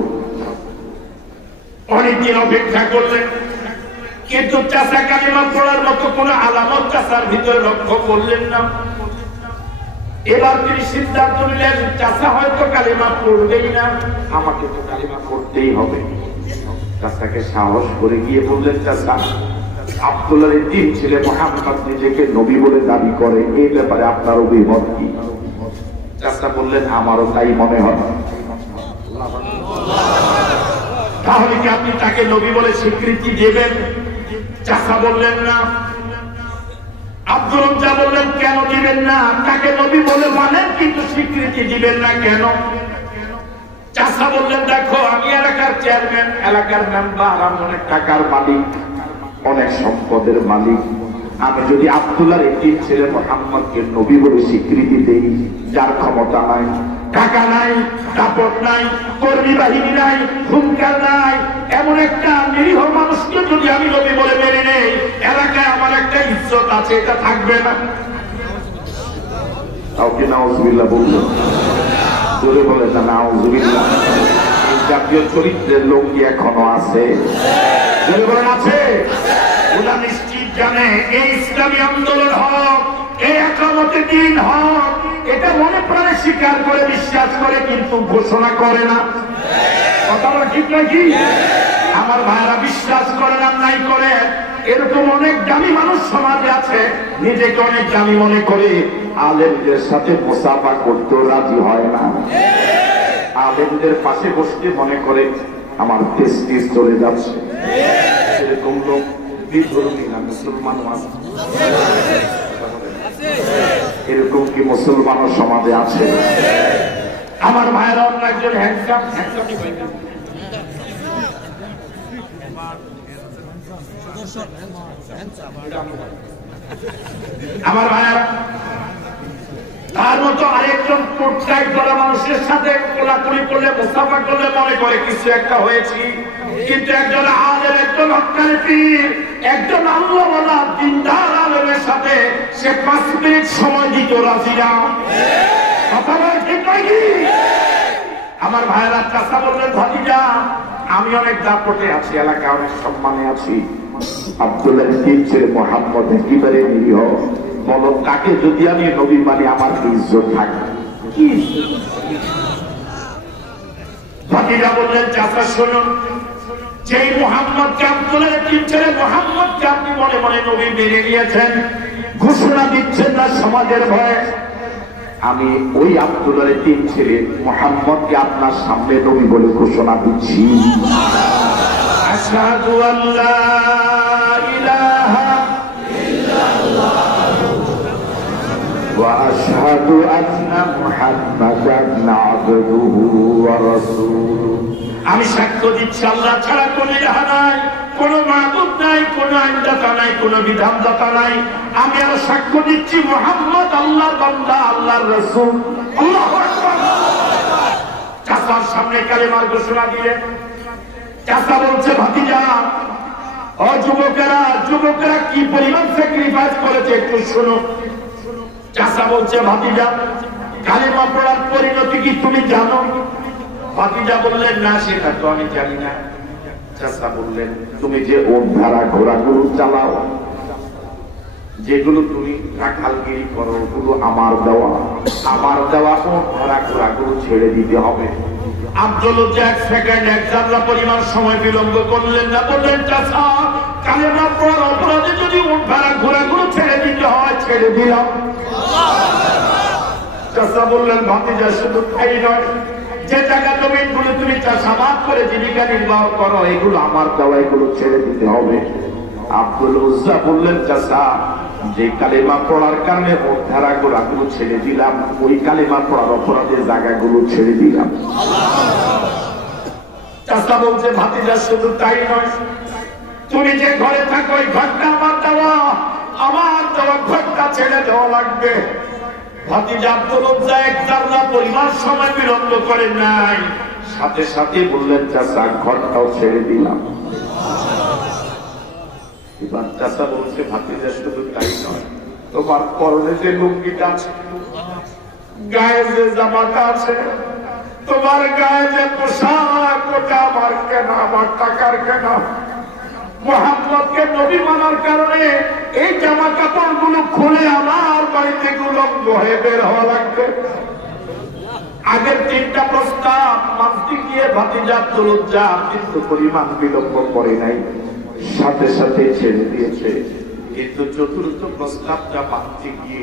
অনেকদিন অপেক্ষা করলেন, কিন্তু চাচা কালিমা পড়ার মতো কোন আলামত চাচার ভিতরে লক্ষ্য করলেন না। এবার তিনি সিদ্ধান্ত নিলেন চাচা হয়তো কালিমা পড়বেই না, আমাকে তো কালিমা পড়তেই হবে। চাচাকে সাহস করে গিয়ে বললেন, চাচা আব্দুল্লাহর তিন ছেলে মুহাম্মদ নিজেকে নবী বলে দাবি করে, এই ব্যাপারে আপনার অভিমত কি? চাচা বললেন, আমারও তাই মনে হয়। তাহলে কি আপনি তাকে নবী বলে স্বীকৃতি দেবেন? চাচা বললেন না। আব্দুল উজ্জা বললেন, কেন দিবেন না? তাকে নবী বলে মানেন, কিন্তু স্বীকৃতি দিবেন না কেন? চাচা বললেন, দেখো আমি এলাকার চেয়ারম্যান, এলাকার মেম্বার, আমি অনেক টাকার মালিক, অনেক সম্পদের মালিক। আমি যদি আব্দুল্লাহর একটি ছেলে মুহাম্মদকে নবী বলে স্বীকৃতি দেই, যার ক্ষমতা নাই, টাকা নাই, দাপট নাই, কর্মী বাহিনী নাই, হুঙ্কার নাই, এমন একটা নিরীহ মানুষকে যদি আমি নবী বলে মেনে নেই, এলাকায় আমার একটা ইজ্জত আছে, এটা থাকবে না। কাউকে নাউজুবিল্লাহ বললেন, জোরে বলে না নাউজুবিল্লাহ। এই জাতীয় চরিত্রের লোক কি এখনো আছে? জোরে বলেন আছে। ওরা নিশ্চিত জানে এই ইসলামী আন্দোলন হক, এই একামতের দিন হক, এটা মনে প্রাণে স্বীকার করে বিশ্বাস করে, কিন্তু ঘোষণা করে না। কথা বলা ঠিক নাকি? আমার ভাইরা বিশ্বাস করে না, নাই করে। এরকম অনেক দামি মানুষ সমাজে আছে, নিজেকে অনেক দামি মনে করে, আলেমদের সাথে মুসাফা করতেও রাজি হয় না। আলেমদের পাশে বসতে মনে করে আমার তেজ চলে যাচ্ছে। এরকম লোক বিধর্মী না মুসলমানও আছে। এরকম কি মুসলমান সমাজে আছে? আমার ভাইরা অন্য একজন হ্যান্ডসাম, আমার ভাইরা তার মতো আরেকজন কোটটাই করা মানুষের সাথে কোলাকুলি করলে, মুসাফা করলে মনে করে কিছু একটা হয়েছি। কিন্তু একজন আলেম, একজন হক্কানি পীর, একজন আল্লাহওয়ালা দিনদার আলেমের সাথে সে 5 মিনিট সময় দিতে রাজি না। কথা বলে ঠিক নাকি? আমার ভাইরা চাচা বললেন, ভাতিজা আমি অনেক দাপটে আছি, এলাকায় অনেক সম্মানে আছি, আব্দুল্লাহর তিন ছেলে মুহাম্মদ একেবারে নিরীহ, বলো তাকে যদি আমি নবী মানি আমার কি ইজ্জত থাকবে? কি ভাতিজা বললেন, চাচা শুনুন, যেই মুহাম্মদকে আব্দুল্লাহর তিন ছেলে মুহাম্মদকে আপনি মনে মনে নবী মেনে নিয়েছেন, ঘোষণা দিচ্ছেন না সমাজের ভয়ে, আমি ওই আব্দুল্লাহর তিন ছেলে মুহাম্মদকে আপনার সামনে নবী বলে ঘোষণা দিচ্ছি। আশহাদু আল্লা ইলাহা ইল্লাল্লাহ ওয়া আশহাদু আন্না মুহাম্মাদান আবদুহু ওয়া রাসূলুহু। আমি সাক্ষ্য দিচ্ছি আল্লাহ ছাড়া কোনো ইলাহ নাই, কোন মাবুদ নাই, কোন আইনদাতা নাই, কোন বিধানদাতা নাই। আমি আর সাক্ষ্য দিচ্ছি মুহাম্মদ আল্লাহর বান্দা, আল্লাহর রাসূল। আল্লাহু আকবার। চাচার সামনে কালেমার ঘোষণা দিলেন। চাচা বলছে, ভাতিজা ও যুবকেরা, যুবকেরা কি পরিমাণ স্যাক্রিফাইস করেছে একটু শোনো। চাচা বলছে, ভাতিজা কালেমা পড়ার পরিণতি কি তুমি জানো? ভাতিজা বললেন, না সেটা তো আমি জানি না। চাচা বললেন, তুমি যে ওর ধারা ঘোড়াগুলো চালাও, যেগুলো তুমি রাখালগিরি করো, ওগুলো আমার দেওয়া ওর ধারা ঘোড়াগুলো ছেড়ে দিতে হবে। আব্দুল এক সেকেন্ড এক জানলা পরিমাণ সময় বিলম্ব করলেন না, বললেন, চাচা কালেমা পড়ার অপরাধে যদি ওর ধারা ঘোড়াগুলো ছেড়ে দিতে হয়, ছেড়ে দিলাম। চাচা বললেন, ভাতিজা শুধু তাই নয়, যে জায়গা জমিনগুলো তুমি চাষাবাদ করে জীবিকা নির্বাহ করো, এগুলো আমার দেওয়া, এগুলো ছেড়ে দিতে হবে। আব্দুল উজ্জা বললেন, চাচা যে কালেমা পড়ার কারণে ওর ধারা ঘোড়াগুলো ছেড়ে দিলাম, ওই কালেমা পড়ার অপরাধে জায়গাগুলো ছেড়ে দিলাম। চাচা বলছে, ভাতিজা শুধু তাই নয়, তুমি যে ঘরে থাকো ওই ঘরটা আমার দেওয়া ঘরটা ছেড়ে দেওয়া লাগবে। ভাতিজা আব্দুল উজ্জা এক জানলা পরিমাণ সময় বিলম্ব করেন নাই, সাথে সাথে বললেন, চাচা ঘরটাও ছেড়ে দিলাম। এবার চাচা বলছে, ভাতিজা শুধু তাই নয়, তোমার পরনে যে লুঙ্গিটা আছে, গায়ে যে জামাটা আছে, তোমার গায়ে যে পোশাক, ওটা আমার কেনা, আমার টাকার কেনা। মুহাম্মদকে নবী মানার কারণে এই জামা কাপড় গুলো খুলে আমার বাড়িতে উলঙ্গ হয়ে বের হওয়া লাগবে। আগের 3টা প্রস্তাব মানতে গিয়ে ভাতিজা আব্দুল উজ্জা কিন্তু পরিমাণ বিলম্ব করে নাই, সাথে সাথে ছেড়ে দিয়েছে। কিন্তু চতুর্থ প্রস্তাবটা মানতে গিয়ে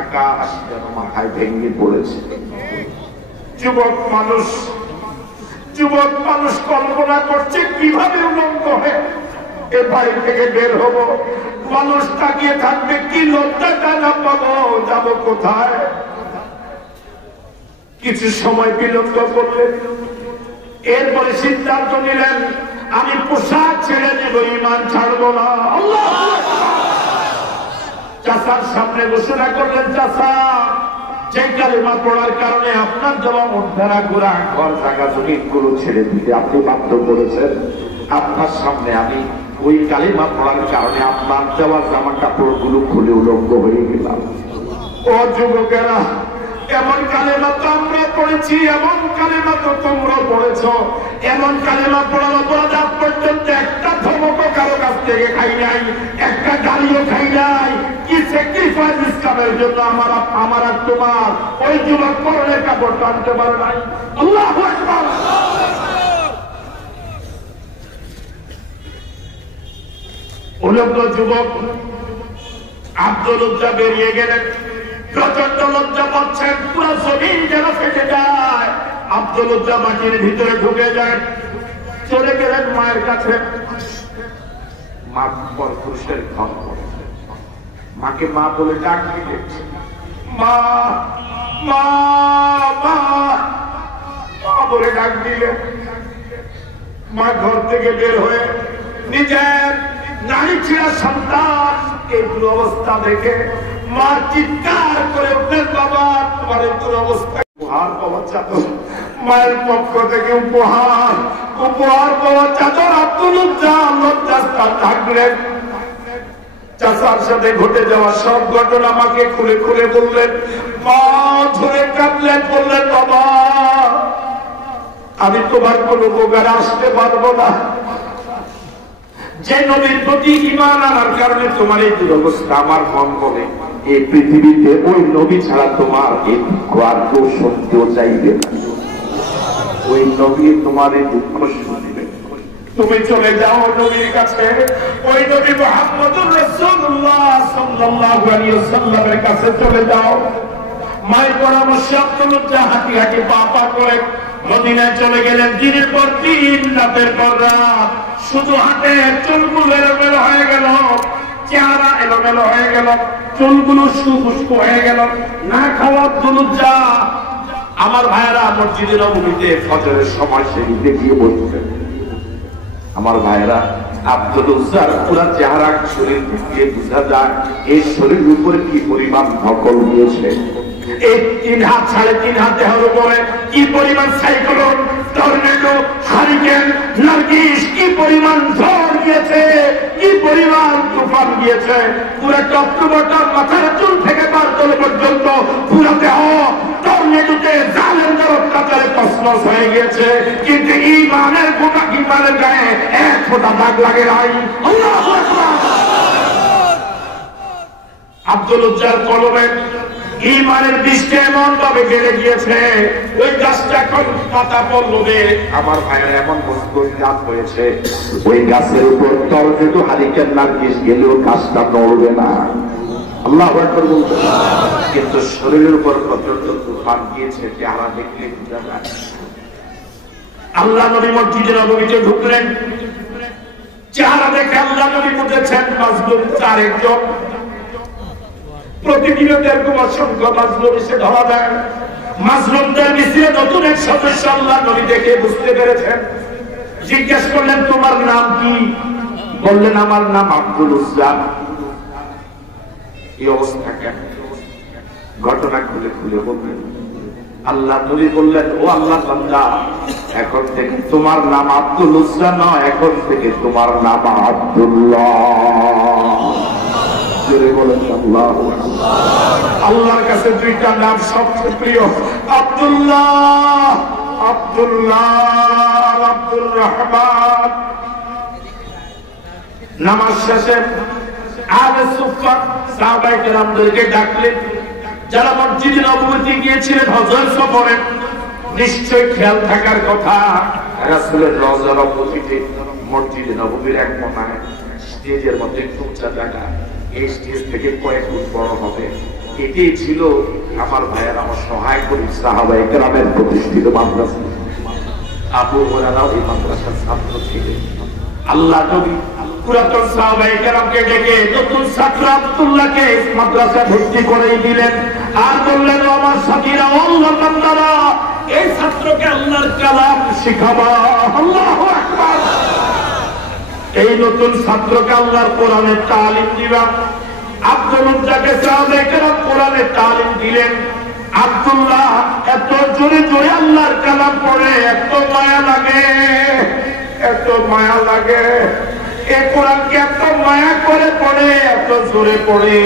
আকাশ যেন মাথায় ভেঙে পড়েছে। যুবক মানুষ কল্পনা করছে কিভাবে উলঙ্গ হয়ে এ বাড়ি থেকে বের হব। মানুষ তাকিয়ে থাকবে, কি লজ্জাটা না পাবো, যাবো কোথায়। কিছু সময় বিলম্ব করলেন, এরপরে সিদ্ধান্ত নিলেন, আমি পোশাক ছেড়ে দেব, ঈমান ছাড়বো না। আল্লাহু আকবার। চাচার সামনে ঘোষণা করলেন, চাচা যে কালেমা পড়ার কারণে আপনার দেওয়া মুদ্রা ঘোড়া ঘর জায়গা জমিগুলো ছেড়ে দিতে আপনি বাধ্য করেছেন, আপনার সামনে আমি ওই কালেমা পড়ার কারণে আপনার দেওয়া জামা কাপড় গুলো খুলে উলঙ্গ হয়ে গেলাম। ও যুবকেরা, এমন কালেমা তো আমরা পড়েছি, এমন কালেমা তো তোমরা পড়েছ, এমন কালেমা পড়ার অপরাধ আজ পর্যন্ত একটা ধমকও কারো কাছ থেকে খাই নাই, একটা গালিও খাই নাই। কি স্যাক্রিফাইস ইসলামের জন্য আমার আর তোমার ওই যুবক পরনের কাপড় টানতে পারে নাই। আল্লাহু আকবার। উলঙ্গ যুবক আব্দুল উজ্জা বেরিয়ে গেলেন, প্রচন্ড লজ্জা পাচ্ছেন, পুরো জমিন যেন ফেটে যায়। আব্দুল উজ্জা মাটির ভিতরে ঢুকে যায়, চলে গেলেন মায়ের কাছে। মা পরপুরুষের ঘর, মাকে মা বলে ডাক দিলে, মা মা মা বলে ডাক দিলে। মা ঘর থেকে বের হয়ে নিজের নারী ছেড়া সন্তান এই দুরবস্থা দেখে মা চিৎকার করে উঠলেন, বাবা তোমার এই দুরবস্থা উপহার পাওয়া চাদর। মায়ের পক্ষ থেকে উপহার পাওয়া চাদর আব্দুল উজ্জা লজ্জাস্তা থাকলেন। চাচার সাথে ঘটে যাওয়া সব ঘটনা আমাকে খুলে খুলে বললেন। মা ধরে কাঁদলেন, বললেন, বাবা আমি তোমার কোন উপকারে আসতে পারবো না। যে নবীর প্রতি ঈমান আনার কারণে তোমার এই দুরবস্থা, আমার মন বলে এই পৃথিবীতে ওই নবী ছাড়া তোমার এই দুঃখ আর কেউ সত্যিও চাইবে না। ওই নবী তোমার এই দুঃখ শুনবে। তুমি চলে যাও নবীর কাছে, ওই নবী মুহাম্মদুর রাসূলুল্লাহ সাল্লাল্লাহু আলাইহি ওয়াসাল্লামের কাছে চলে যাও। মায়ের পরামর্শে আব্দুল উজ্জা হাঁটি হাঁটি পা পা করে মদিনায় চলে গেলেন। দিনের পর দিন, রাতের পর রাত, শুধু হাতে চুলগুলো এলোমেলো হয়ে গেল, চেহারা এলোমেলো হয়ে গেল, চুলগুলো শুষ্ক হয়ে গেল, না খাওয়া আব্দুল উজ্জা। আমার ভাইয়েরা মসজিদের নববীতে ফজরের সময় সেদিকে গিয়ে বলতেন। আমার ভাইয়েরা আব্দুল উজ্জার পুরা চেহারা শরীর দিয়ে বোঝা যায় এই শরীরের উপরে কি পরিমাণ ধকল দিয়েছে। এই 3 হাত 3.5 হাত দেহের উপরে কি পরিমাণ সাইক্লোন, টর্নেডো, হারিকেন, নার্গিস, কি পরিমাণ ঝড় গিয়েছে, কি পরিমাণ তুফান গিয়েছে। পুরো টপ টু বটম, মাথার চুল থেকে পার তলে পর্যন্ত পুরো দেহ টর্নেডোতে জালেমদের অত্যাচারে তছনছ হয়ে গিয়েছে, কিন্তু ঈমানের গোটা ঈমানের গায়ে এক ফোঁটা দাগ লাগে নাই। আল্লাহু আকবার। আব্দুল উজ্জার কলমে ঈমানের বীজটা এমন ভাবে গেড়ে গিয়েছে, ওই গাছটা এখন পাতা পল্লবে আমার ভাইয়ের এমন মজবুত গাছ হয়েছে, ওই গাছের উপর টর্নেডো হারিকেন নার্গিস গেলেও গাছটা নড়বে না। আল্লাহু আকবার বলতে, কিন্তু শরীরের উপর প্রচন্ড তুফান গিয়েছে, চেহারা দেখলে বুঝা যায়। আল্লাহ নবী মসজিদে নববীতে ঢুকলেন, চেহারা দেখে আল্লাহ নবী বুঝেছেন মাজলুম চারেকজন। প্রতিদিনও এরকম অসংখ্য মাজলুম এসে ধরা দেয়। মাজলুমদের মিছিলে নতুন এক সদস্য আল্লাহ নবী দেখে বুঝতে পেরেছেন। জিজ্ঞেস করলেন, তোমার নাম কি? বললেন, আমার নাম আব্দুল উজ্জা। এই অবস্থা কেন? ঘটনা খুলে খুলে বললেন। আল্লাহ নবী বললেন, ও আল্লাহ বান্দা, এখন থেকে তোমার নাম আব্দুল উজ্জা নয়, এখন থেকে তোমার নাম আব্দুল্লাহ। বলেন আল্লাহু আকবার। আল্লাহর কাছে দুইটা নাম সবচেয়ে প্রিয়, আব্দুল্লাহ, আব্দুল্লাহ, আব্দুর রহমান। নামাজ শেষে আহলে সুফফা সাহাবায়ে কেরামদেরকে ডাকলেন, যারা মসজিদে নববীতে গিয়েছিলেন হজের সফরে। নিশ্চয় খেয়াল থাকার কথা, রাসূলের রওজার অপোজিটে মসজিদে নববীর এক কোণায় স্টেজের মধ্যে একটু উঁচা জায়গা, এই স্টেজ থেকে কয়েক ফুট বড় হবে। এটাই ছিল আমার ভাইয়ের, আমার সহায় করি সাহাবায়ে কেরামের প্রতিষ্ঠিত মাদ্রাসা। আবু হুরায়রাও এই মাদ্রাসার ছাত্র ছিলেন। আল্লাহ নবী পুরাতন সাহাবায়ে কেরামকে ডেকে নতুন ছাত্র আব্দুল্লাহকে মাদ্রাসায় ভর্তি করে দিলেন, আর বললেন, আমার সাথীরা, আল্লাহর বান্দারা, এই ছাত্রকে আল্লাহর কালাম শিখাবা। আল্লাহু আকবার। এই নতুন ছাত্রকে আল্লাহর কোরআনের তালিম দিবা। আব্দুল উজ্জাকে সাহাবায়ে কেরাম কোরআনের তালিম দিলেন। আব্দুল্লাহ এত জোরে জোরে আল্লাহর কালাম পড়ে, এত মায়া লাগে, এত মায়া লাগে। এই কোরআনকে এত মায়া করে পড়ে, এত জোরে পড়ে,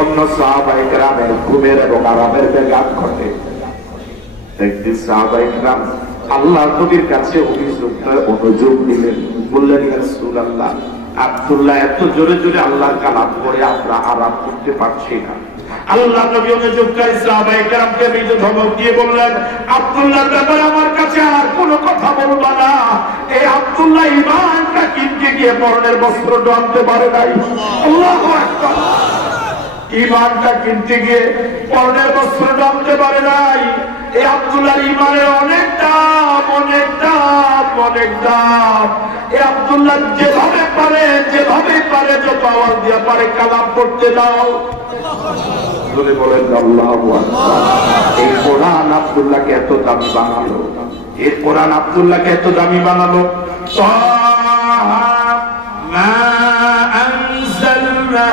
অন্য সাহাবায়ে কেরামের ঘুমের এবং আরামের ব্যাঘাত ঘটে। একদিন সাহাবায়ে কেরাম আল্লাহ নবীর কাছে অনুযোগ দিলেন, বললেন, ইয়া রাসূলুল্লাহ, আব্দুল্লাহ এত জোরে জোরে আল্লাহর কালাম পড়ে আমরা আরাম করতে পারছি না। আল্লাহ নবী অনুযোগকারী সাহাবায়ে কেরামকে মৃদু ধমক দিয়ে বললেন, আব্দুল্লাহর ব্যাপারে আমার কাছে আর কোনো কথা বলবা না। এই আব্দুল্লাহ ঈমানটা কিনতে গিয়ে পরনের বস্ত্র আনতে পারে নাই। আল্লাহু আকবার। ঈমানটা কিনতে গিয়ে পরনের বস্ত্র আনতে পারে নাই। এই আব্দুল্লাহর ঈমানের অনেক দাম, অনেক দাম, অনেক দাম। এই আব্দুল্লাহ যেভাবে পারে যত আওয়াজ দিয়ে পারে কালাম পড়তে দাও। বলেন আল্লাহু আকবার। এই কোরআন আব্দুল্লাহকে এত দামি বানালো, এই কোরআন আব্দুল্লাহকে এত দামি বানালো। মা আনজালনা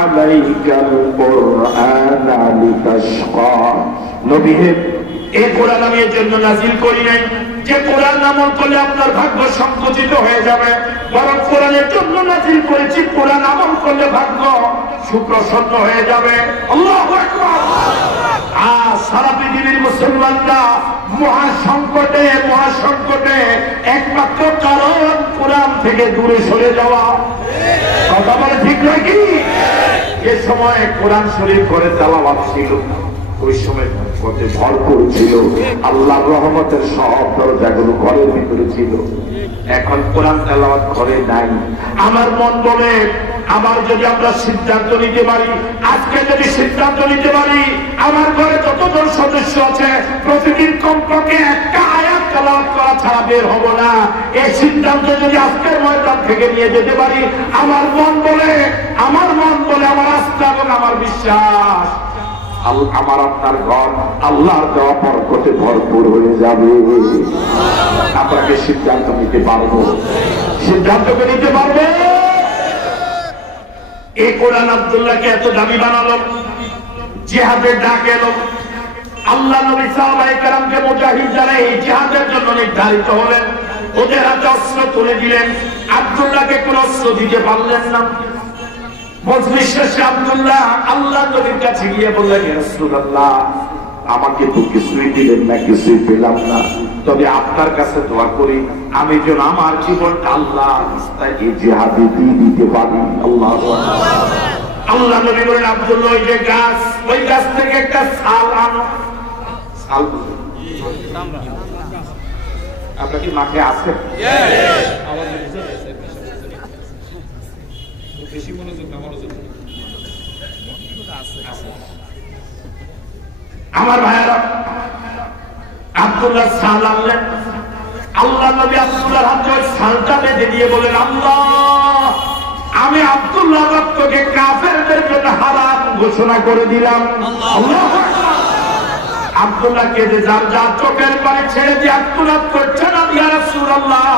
আলাইকাল কুরআনা লিতাশকা। নবী হে, এই কোরআন আমি এর জন্য নাযিল করি নাই যে কোরআন আমল করলে আপনার ভাগ্য সংকুচিত হয়ে যাবে, বরং কোরআনের জন্য নাযিল করেছি কোরআন আমল করলে ভাগ্য সুপ্রসন্ন হয়ে যাবে। আল্লাহু আকবার। আর সারা পৃথিবীর মুসলমানরা মহাসংকটে একমাত্র কারণ কোরআন থেকে দূরে সরে যাওয়া। কথা বলে ঠিক নয় কি? যে সময় কোরআন শরীফ করে তেলাওয়াত ছিল, ওই সময় ভরপুর ছিল, আল্লাহর রহমতের সব দরজাগুলো ঘরের ভিতরে ছিল। এখন কোরআন তেলাওয়াত ঘরে নাই। আমার মন বলে, আমার যদি আমরা সিদ্ধান্ত নিতে পারি, আজকে যদি সিদ্ধান্ত নিতে পারি, আমার ঘরে যতজন সদস্য আছে প্রতিদিন কমপক্ষে একটা আয়াত তেলাওয়াত করা ছাড়া বের হব না, এই সিদ্ধান্ত যদি আজকের ময়দান থেকে নিয়ে যেতে পারি, আমার মন বলে, আমার আস্থা এবং আমার বিশ্বাস, আমার আপনার ঘর আল্লাহর দেওয়া বরকতে ভরপুর হয়ে যাবে। আপনাকে সিদ্ধান্ত নিতে পারবো, সিদ্ধান্তকে নিতে পারবো। এই কোরআন আব্দুল্লাহকে এত দামি বানালো, জিহাদের ডাক এলো। আল্লাহ নবী সাহাবায়ে কেরামকে মুজাহিদ যারা এই জিহাদের জন্য নির্ধারিত হলেন, ওদের হাতে অস্ত্র তুলে দিলেন। আব্দুল্লাহকে কোন অস্ত্র দিতে পারলেন না। মজলিস শেষে আব্দুল্লাহ আল্লাহ নবীর কাছে গিয়ে বললেন, ইয়া রাসূলুল্লাহ, আমাকে তো কিছুই দিলেন না, কিছুই পেলাম না, তবে আপনার কাছে দোয়া করি আমি যেন আমার জীবনটা আল্লাহর রাস্তায় এই জিহাদে দিয়ে দিতে পারি। আল্লাহ আল্লাহ নবী বলেন, আব্দুল্লাহ ওই যে গাছ, ওই গাছ থেকে একটা ছাল আনো। ছাল আপনার কি মাঠে আছে? আমার ভাইয়েরা, আব্দুল্লাহ ছাল আনলেন। আল্লাহ নবী আব্দুল্লাহর হাতে ওই ছালটা বেঁধে দিয়ে বলেন, আল্লাহ আমি আব্দুল্লাহ রক্তকে কাফেরদের জন্য হারাম ঘোষণা করে দিলাম। আল্লাহু আকবার। আব্দুল্লাহ কেঁদে যান, যা চোখের পানি ছেড়ে দিয়ে আব্দুল্লাহ করছেন, ইয়া রাসূলুল্লাহ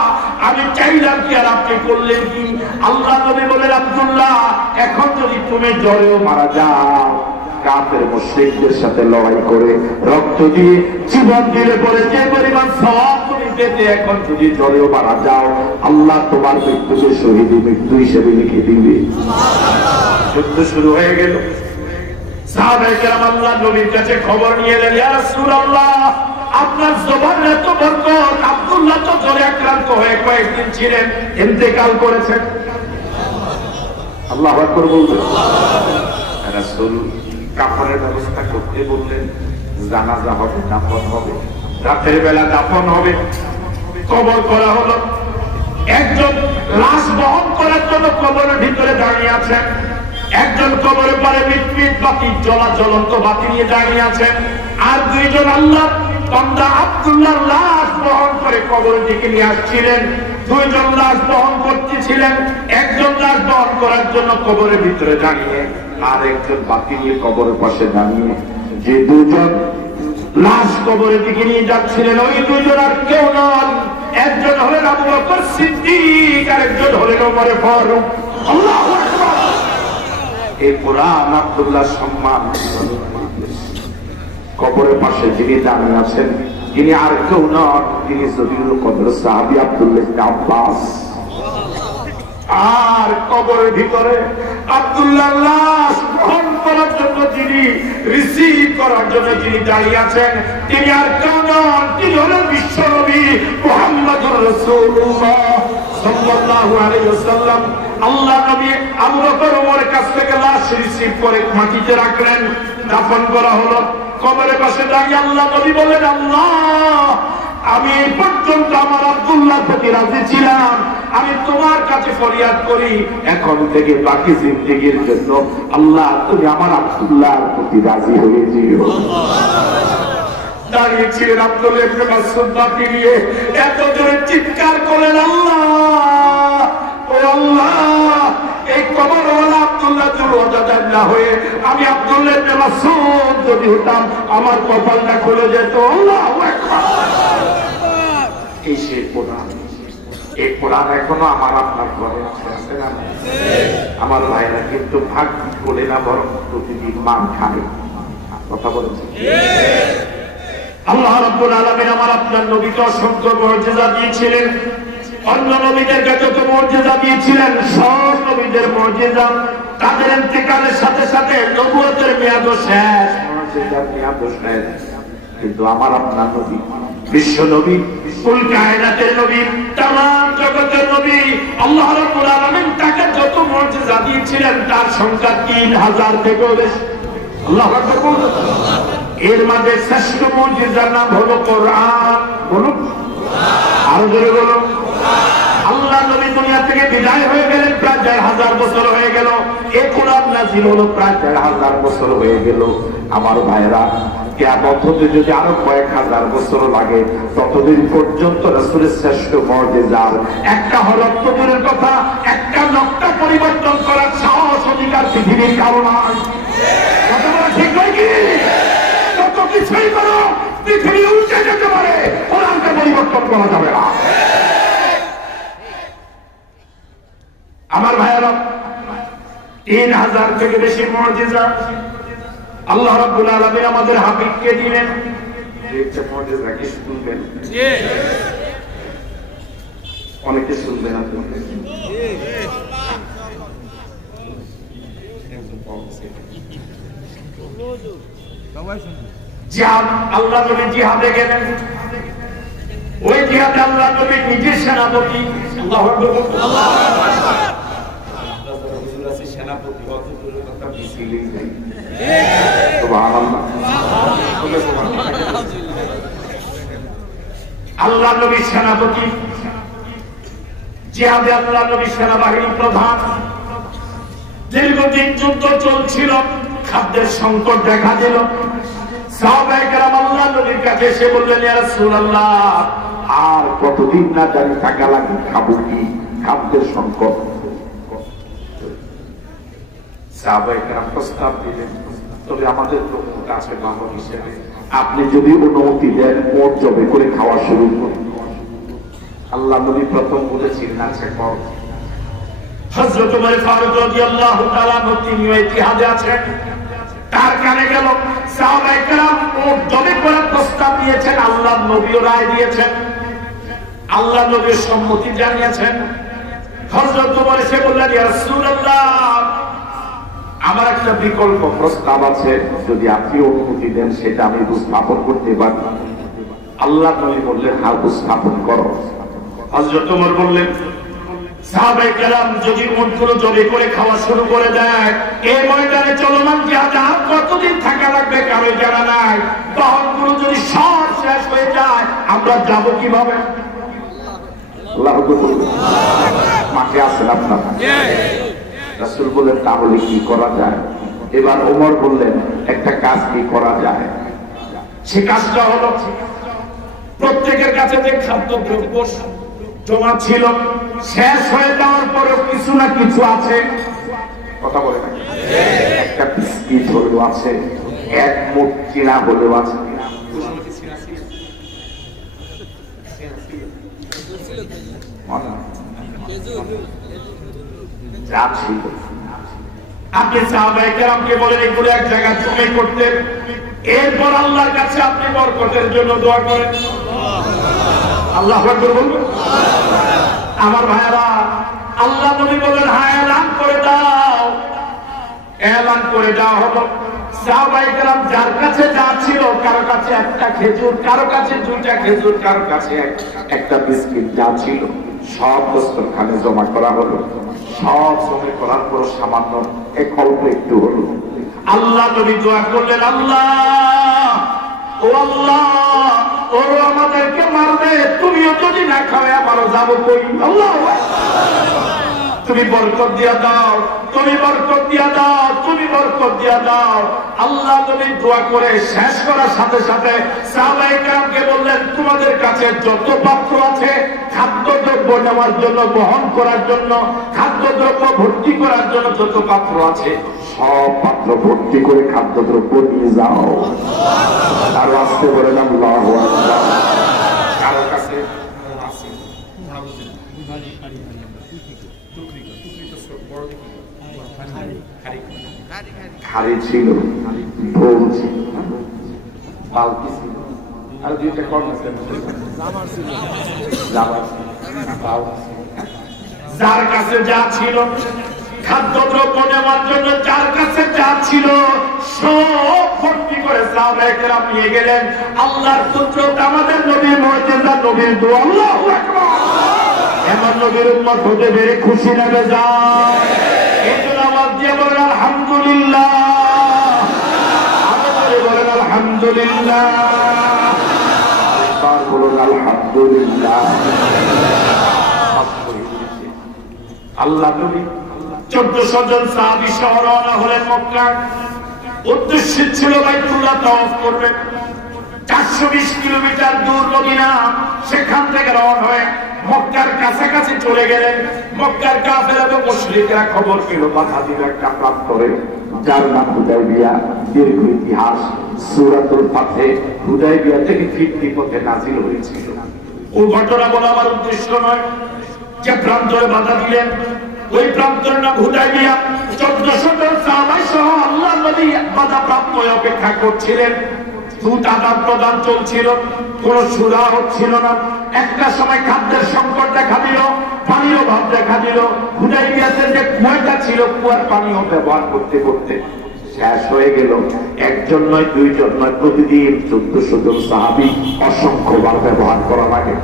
আমি চাইলাম কি আর আপনি করলেন কি? আল্লাহ নবী বলেন, আব্দুল্লাহ এখন যদি তুমি জ্বরেও মারা যাও, কাফের মুশরিকদের সাথে লড়াই করে রক্ত দিয়ে জীবন দিলে পরে যে পরিমাণ সওয়াব তুমি পেতে, এখন যদি জ্বরেও মারা যাও আল্লাহ তোমার মৃত্যুকে শহীদ মৃত্যু হিসেবে লিখে দিবে। যুদ্ধ শুরু হয়ে গেল। সাহাবায়ে কেরাম আল্লাহ নবীর কাছে খবর নিয়ে এলেন, ইয়া রাসূলুল্লাহ আপনার জবানে এত বরকত, আব্দুল্লাহ তো জ্বরে আক্রান্ত হয়ে কয়েকদিন ছিলেন, ইন্তেকাল করেছেন। আল্লাহু আকবার বলবেন। রাসূল কাফনের ব্যবস্থা করতে বললেন, জানাজা হবে, দাফন হবে, রাতের বেলা দাফন হবে। কবর করা হলো। একজন লাশ বহন করার জন্য কবরের ভিতরে দাঁড়িয়ে আছেন, একজন কবরের পারে মিটমিট বাতি জ্বলন্ত বাতি নিয়ে দাঁড়িয়ে আছেন, আর দুইজন আল্লাহ বান্দা আব্দুল্লাহর লাশ বহন করে কবরের দিকে নিয়ে আসছিলেন। দুইজন লাশ বহন করতেছিলেন, একজন লাশ বহন করার জন্য কবরের ভিতরে দাঁড়িয়ে, আর একজন বাতি নিয়ে কবরের পাশে দাঁড়িয়ে। যে দুজন লাশ কবরের দিকে নিয়ে যাচ্ছিলেন ওই দুজন আর কেউ নন, একজন হলেন আবু বকর সিদ্দিক আর একজন হলেন ওমর ফারুক। আল্লাহু আকবার। এই কোরআন আব্দুল্লাহ সম্মান। কবরের পাশে যিনি দাঁড়িয়ে আছেন তিনি আর কেউ নন, তিনি জলিলুল কদর সাহাবী আব্দুল্লাহ ইবনে আব্বাস। আর কবরের ভিতরে আব্দুল্লাহর লাশ গ্রহণ করার জন্য যিনি রিসিভ করার জন্য যিনি দাঁড়িয়ে আছেন তিনি আর কেউ নন, তিনি হলেন বিশ্বনবী মুহাম্মদুর রাসূলুল্লাহ সাল্লাল্লাহু আলাইহি ওয়াসাল্লাম। আল্লাহ নবী আবু বকর ওমরের কাছ থেকে লাশ রিসিভ করে মাটিতে রাখলেন, দাফন করা হলো। কবরের পাশে দাঁড়িয়ে আল্লাহ নবী বলেন, আল্লাহ আমি এই পর্যন্ত আমার আব্দুল্লাহর প্রতি রাজি ছিলাম, আমি তোমার কাছে ফরিয়াদ করি এখন থেকে বাকি জিন্দেগীর জন্য আল্লাহ তুমি আমার আব্দুল্লাহর প্রতি রাজি হয়ে যেও। দাঁড়িয়ে ছিলেন আব্দুল্লাহ ইবনে মাসউদ বাতি নিয়ে, এত জোরে চিৎকার করলেন, আল্লাহ ও আল্লাহ এই কবরওয়ালা আব্দুল্লাহ জুলওয়াদার না হয়ে আমি আব্দুল্লাহ ইবনে মাসউদ যদি হতাম আমার কপালটা খুলে যেত। আল্লাহু আকবার। এই সেই কোরআন, এই কোরআন এখনো আমার আপনার ঘরে আছে না? আমার ভাইরা কিন্তু ভাগ করে না, বরং প্রতিদিন মান খায়। কথা বলেছে আল্লাহ রাব্বুল আলামিন আমার আপনার নবীকে অসংখ্য মুজিজা দিয়েছিলেন, অন্য নবীদের যত মুজিজা দিয়েছিলেন সব নবীদের মুজিজা তাদের ইন্তেকালের সাথে সাথে নবুয়তের মেয়াদও শেষ, মুজিজার মেয়াদও শেষ। কিন্তু আমার আপনার নবী বিশ্ব নবী, কুল কায়নাতের নবী, তামাম জগতের নবী, আল্লাহ রাব্বুল আলামিন তাকে যত মুজিজা দিয়েছিলেন তার সংখ্যা 3000 থেকেও বেশি। আল্লাহু আকবার। এর মাঝে শ্রেষ্ঠ মুজিজার নাম হলো কোরআন। বলুন আরো জোরে বলুন। আল্লাহ নবী দুনিয়া থেকে বিদায় হয়ে গেলেন, প্রায় 1500 বছর হয়ে গেল। এই কোরআন নাযিল হলো প্রায় 1500 বছর হয়ে গেল। আমার ভাইরা কিয়ামত হতে যদি আরো কয়েক হাজার বছর লাগে ততদিন পর্যন্ত রাসূলের শ্রেষ্ঠ মুজিজার একটা হরফ দূরের কথা, একটা নকশা পরিবর্তন করার সাহস অধিকার পৃথিবীর কারো নাই। কথা বলা ঠিক নয় কি? যত কিছুই করো পৃথিবী উল্টে যেতে পারে, কোরআনকে পরিবর্তন করা যাবে না। আমার ভাইয়েরা 3000 থেকে বেশি মুজিজা আল্লাহ রাব্বুল আলামিন আমাদের হাবিবকে দিলেন। এই মুজিজা কি শুনবেন? অনেকে শুনবেন আপনি। জিহাদ, আল্লাহ নবী জিহাদে গেলেন। ওই জিহাদে আল্লাহ নবী নিজের সেনাপতি। আল্লাহু আকবার। সেনাপতি কত দূরের কথা মিছিলই নেই। সুবহানাল্লাহ। আল্লাহ নবী সেনাপতি, জিহাদে আল্লাহ নবী সেনাবাহিনী প্রধান। দীর্ঘদিন যুদ্ধ চলছিল, খাদ্যের সংকট দেখা দিল। সাহাবায়ে কেরাম আল্লাহ নবীর কাছে এসে বললেন, ইয়া রাসূলুল্লাহ, আর কতদিন না জানি থাকা লাগে, খাবো কি? খাদ্যের সংকট। সাহাবায়ে কেরাম প্রস্তাব দিলেন, তবে আমাদের লোক আছে বাহন হিসেবে, আপনি যদি অনুমতি দেন মোট জবে করে খাওয়া শুরু করুন। আল্লাহ নবী প্রথম বলেছিলেন, আচ্ছা কর। হযরত ওমর ফারুক রাদিয়াল্লাহু তাআলা তিনি ইতিহাদে আছেন, তার কানে গেল। সাহাবায়ে কেরাম মোট জবে করে প্রস্তাব দিয়েছেন, আল্লাহ নবীও রায় দিয়েছেন, আল্লাহ নবীর সম্মতি জানিয়েছেন। হযরত ওমর এসে বললেন, ইয়া রাসূলুল্লাহ, আমার একটা বিকল্প প্রস্তাব আছে, যদি আপনি অনুমতি দেন সেটা আমি উপস্থাপন করতে পারি। আল্লাহ নবী বললেন, হ্যাঁ উপস্থাপন করো। হযরত ওমর বললেন, সাহাবায়ে কেরাম যদি উটগুলো জবে করে খাওয়া শুরু করে দেয়, এই ময়দানে চলমান জিহাদ আর কতদিন থাকা লাগবে কারো জানা নাই। বাহনগুলো যদি সব শেষ হয়ে যায়, আমরা যাব কিভাবে? আল্লাহু আকবার। মাঠে আছেন আপনারা? রাসূল বললেন, তাহলে কি করা যায়? এবার ওমর বললেন, একটা কাজ কি করা যায়? সে কাজটা হলো, প্রত্যেকের কাছে যে খাদ্যদ্রব্য জমা ছিল, শেষ হয়ে যাওয়ার পরেও কিছু না কিছু আছে, কথা বলে না, একটা বিস্কিট হলেও আছে, এক মুঠ চিনা হলেও আছে। যা ছিল আপনি সাহাবায়ে কেরামকে বলেন এগুলো এক জায়গায় জমা করতে, এরপর আল্লাহর কাছে আপনি বরকতের জন্য দোয়া করেন। আল্লাহু আকবার বলুন। আমার ভাইরা, আল্লাহ নবী বলেন, হ্যাঁ এলান করে দাও। এলান করে দেওয়া হলো। সাহাবায়ে কেরাম যার কাছে যা ছিল, কারো কাছে একটা খেজুর, কারো কাছে দুইটা খেজুর, কারো কাছে একটা বিস্কিট, যা ছিল সব দস্তরখানে জমা করা হলো। সব জমা করার পর সামান্য এক অল্প একটু হলো। আল্লাহ নবী দোয়া করলেন, আল্লাহ, ও আল্লাহ, ওরা আমাদেরকে মারবে, তুমিও যদি না খাওয়া আমারও যাবো কই। আল্লাহ, তুমি বরকত দিয়া দাও, তুমি বরকত দিয়া দাও, তুমি বরকত দিয়া দাও। আল্লাহ নবী দোয়া করে শেষ করার সাথে সাথে সাহাবায়ে কেরামকে বললেন, তোমাদের কাছে যত পাত্র আছে খাদ্যদ্রব্য নেওয়ার জন্য, বহন করার জন্য, খাদ্যদ্রব্য ভর্তি করার জন্য যত পাত্র আছে, সব পাত্র ভর্তি করে খাদ্যদ্রব্য নিয়ে যাও। আর আসতে বলেন, আল্লাহু আকবার। কারো কাছে খাড়ি ছিল, ঢোল ছিল, বালতি ছিল, আর দুইটা কম আছে, যার কাছে যা ছিল খাদ্যদ্রব্য নেওয়ার জন্য, যার কাছে যা ছিল সব ভর্তি করে সাহাবায়ে কেরাম নিয়ে গেলেন। আল্লাহর কুদরত, আমাদের নবীর মুজিজা, নবীর দোয়া। আল্লাহু আকবার। এমন নবীর উম্মত হতে পেরে খুশি লাগে যায়। এজন্য আওয়াজ দিয়ে বলেন আলহামদুলিল্লাহ, আমাদের বলেন আলহামদুলিল্লাহ, আর বলুন আলহামদুলিল্লাহ। আল্লাহ নবী 1400 জন সাহাবী সহ রওনা হলেন মক্কা। উদ্দেশ্য ছিল বাইতুল্লাহ তাওয়াফ করবেন। 420 কিলোমিটার দূর মদিনা, সেখান থেকে রওনা হয়ে মক্কার কাছাকাছি চলে গেলেন। মক্কার কাফের এবং মুশরিকরা খবর পেল বাধা দিল একটা প্রান্তরে, যার নাম হুদায়বিয়া। দীর্ঘ ইতিহাস, সূরাতুল ফাতহে হুদায়বিয়া থেকে ফিরতি পথে নাযিল হয়েছিল। ওই ঘটনা বলা আমার উদ্দেশ্য নয়। যে প্রান্তরে বাধা দিলেন, ওই প্রান্তর নাম হুদায়বিয়া। 1400 জন সাহাবা সহ আল্লাহর নবী বাধা প্রাপ্ত হয়ে অপেক্ষা করছিলেন। দুধ আদান প্রদান চলছিল, কোন সুরা হচ্ছিল না। একটা সময় খাদ্যের সংকট দেখা দিল, পানির অভাব দেখা দিল। হুদায়বিয়াতে যে কুয়াটা ছিল, কুয়ার পানিও ব্যবহার করতে করতে শেষ হয়ে গেল। একজন নয়, দুইজন নয়, প্রতিদিন 1400 জন সাহাবী অসংখ্যবার ব্যবহার করা লাগে।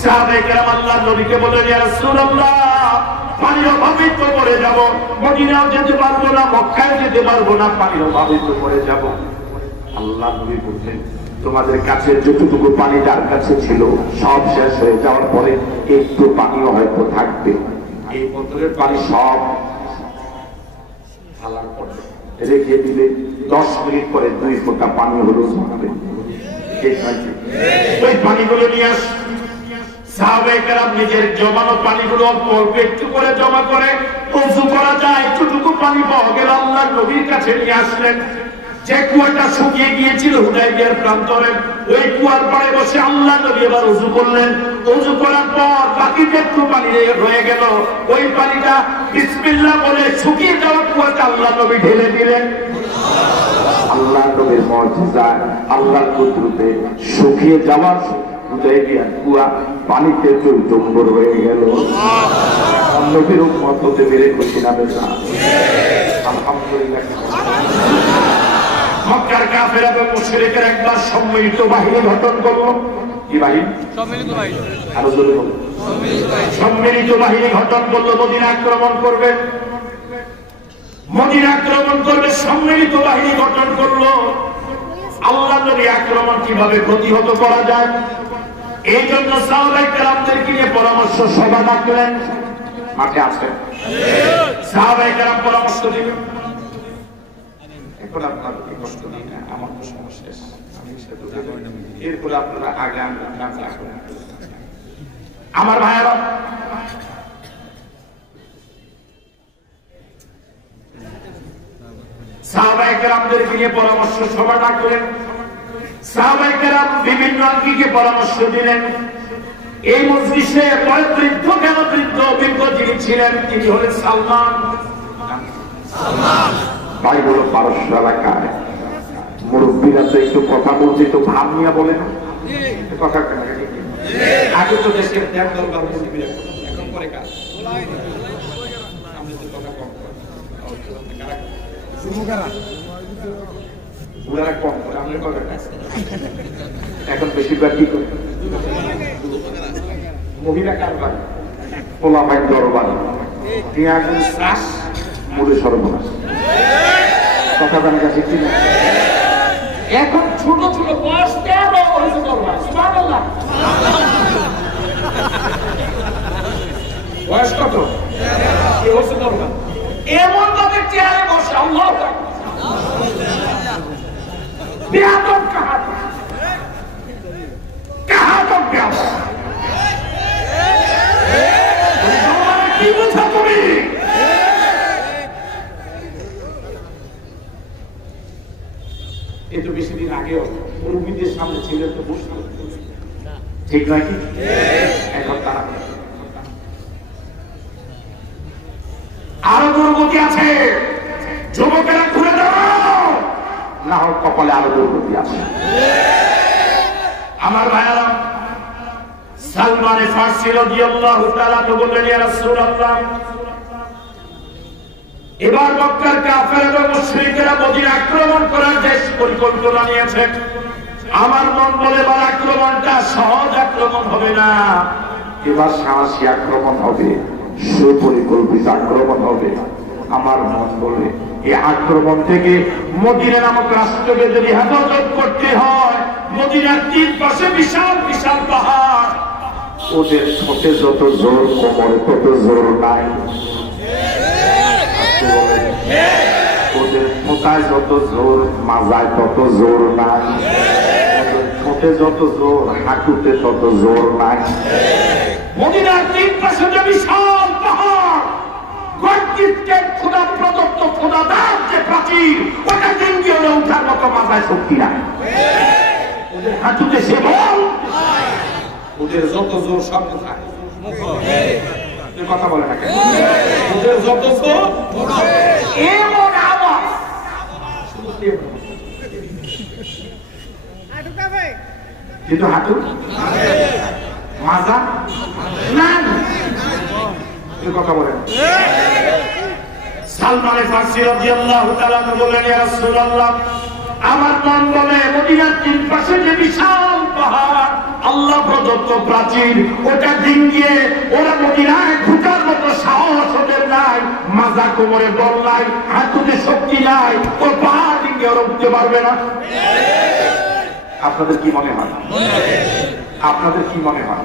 সাহাবায়ে কেরাম আল্লাহর নবীকে বললেন, ইয়া রাসূলুল্লাহ, পানির অভাবে তো মরে যাব, মদিনাও যেতে পারবো না, মক্কায় যেতে পারবো না, পানির অভাবে তো মরে যাব। আল্লাহর নবী বললেন, তোমাদের কাছে যতটুকু পানি যার কাছে ছিল সব শেষ হয়ে যাওয়ার পরে একটু পানিও হয়তো থাকবে। এই বোতলের পানি সব ঢালার পরে রেখে দিলে 10 মিনিট পরে 2 ফোঁটা পানি হলো জমাবে। ওই পানিগুলো নিয়ে আস। সাহাবায়ে কেরাম নিজের জমানো পানিগুলো অল্প অল্প একটু করে জমা করে ওযু করা যায় একটুটুকু পানি পাওয়া গেল, আল্লাহর নবীর কাছে নিয়ে আসলেন। যে কুয়াটা শুকিয়ে গিয়েছিল হুদায়বিয়ার প্রান্তরে, ওই কুয়ার পাড়ে বসে আল্লাহর নবী এবার ওযু করলেন। ওযু করার পর বাকি একটু পানি রয়ে গেল, ওই পানিটা বিসমিল্লাহ বলে শুকিয়ে যাওয়া কুয়াটা আল্লাহর নবী ঢেলে দিলেন। আল্লাহর নবীর মুজিজা, আল্লাহর কুদরতে শুকিয়ে যাওয়া হুদায়বিয়ার কুয়া পানিতে টইটুম্বর হয়ে গেল। নবীর উম্মত হতে পেরে খুশি না বেজা? আলহামদুলিল্লাহ। মক্কার কাফের এবং মুশরিকরা একবার সম্মিলিত বাহিনী গঠন করলো। কি বাহিনী? সম্মিলিত বাহিনী। আরো জোরে বলুন। সম্মিলিত বাহিনী গঠন করলো, মদিনা আক্রমণ করবে। মদিনা আক্রমণ করবে, সম্মিলিত বাহিনী গঠন করলো। আল্লাহর নবী আক্রমণ কিভাবে প্রতিহত করা যায়, এই জন্য সাহাবায়ে কেরামদেরকে নিয়ে পরামর্শ সভা ডাকলেন। মাঠে আছে সাহাবায়ে কেরাম পরামর্শ দিলেন। এখন আপনার কষ্ট নেই না, আমার তো সমস্যা, এরপরে আপনারা আগান আমার ভাইয়েরা। সাহাবায়ে কেরামদেরকে নিয়ে পরামর্শ সভা ডাকলেন। সাহাবায়ে কেরাম বিভিন্ন আঙ্গিকে পরামর্শ দিলেন। এই মজলিসে বৃদ্ধ, কেন বৃদ্ধ, অভিজ্ঞ যিনি ছিলেন তিনি হলেন সালমান। ভাই বলো, পারস্য এলাকায় মুরব্বীরা তো একটু কথা বলছে, তো ভাব নিয়ে বলে না কথা। আগে তো দেশের ত্যাগ দরকার মুরব্বীরা, এখন করে কাজ কথা কম করে, কম করে আমরা কথা কাজ। এখন বেশিরভাগ কি করে মহিলা কারবার, পোলা ভাই দরবার, শ্বাস মুড়ে সর্বনাশ। কথা জানা গেছে কি না? এখন ছোট ছোট বয়স 13 হয়েছে দরবার। সুবহানাল্লাহ। বয়স কত? 13 হয়েছে দরবার। এমন ভাবে চেয়ারে বসে আল্লাহু আকবার। বেয়াদব কাহাত, কাহাত বেয়াদব। কি বুঝা তুমি? এই তো বেশি দিন আগেও মুরব্বীদের সামনে ছিলেন, তো বসতো ঠিক নয় কি? এখন তারা আরো দুর্গতি আছে, যুবকেরা ঘুরে দাও, না হোক কপালে আরো দুর্গতি আছে। আমার ভাইয়েরা, সালমান ফারসি রাদিয়াল্লাহু তাআলা বললেন, ইয়া রাসূলুল্লাহ, এবার মক্কার কাফের এবং মুশরিকরা মদিনা আক্রমণ করার যে পরিকল্পনা নিয়েছে, আমার মন বলে এবার আক্রমণটা সহজ আক্রমণ হবে না, এবার সাহসী আক্রমণ হবে, সুপরিকল্পিত আক্রমণ হবে। আমার মন বলে এই আক্রমণ থেকে মদিনা নামক রাষ্ট্রকে যদি হেফাজত করতে হয়, মদিনার 3 পাশে বিশাল বিশাল পাহাড়, ওদের ঠোঁটে যত জোর কোমরে তত জোর নাই, ওদের ফোঁটায় যত জোর মাজায় তত জোর নাই, ঠোঁটে যত জোর হাঁটুতে তত জোর নাই। মদিনার 3 পাশে যে বিশাল পাহাড়, গর্জিতকে খোদা প্রদত্ত খোদাদার যে প্রাচীর, ওটা ডিঙ্গিয়ে ওঠার মতো মাথায় শক্তি নাই, ওদের হাঁটুতে সে বল, ওদের যত জোর সব থাকে কথা বলে না, ওদের যত জোর এমন আওয়াজ, কিন্তু হাঁটু মাজা না কথা বলেন। সালমান ফারসি রাদিয়াল্লাহু তাআলা বললেন, ইয়া রাসূলুল্লাহ, আমার মন বলে মদিনার তিন পাশে যে বিশাল পাহাড়, আল্লাহ প্রদত্ত প্রাচীর, ওটা ডিঙ্গিয়ে ওরা মদিনায় ঢুকার মতো সাহস ওদের নাই, মাজা কোমরে বল নাই, হাঁটুতে শক্তি নাই, ও পাহাড় ডিঙ্গিয়ে ওরা উঠতে পারবে না। আপনাদের কি মনে হয়? আপনাদের কি মনে হয়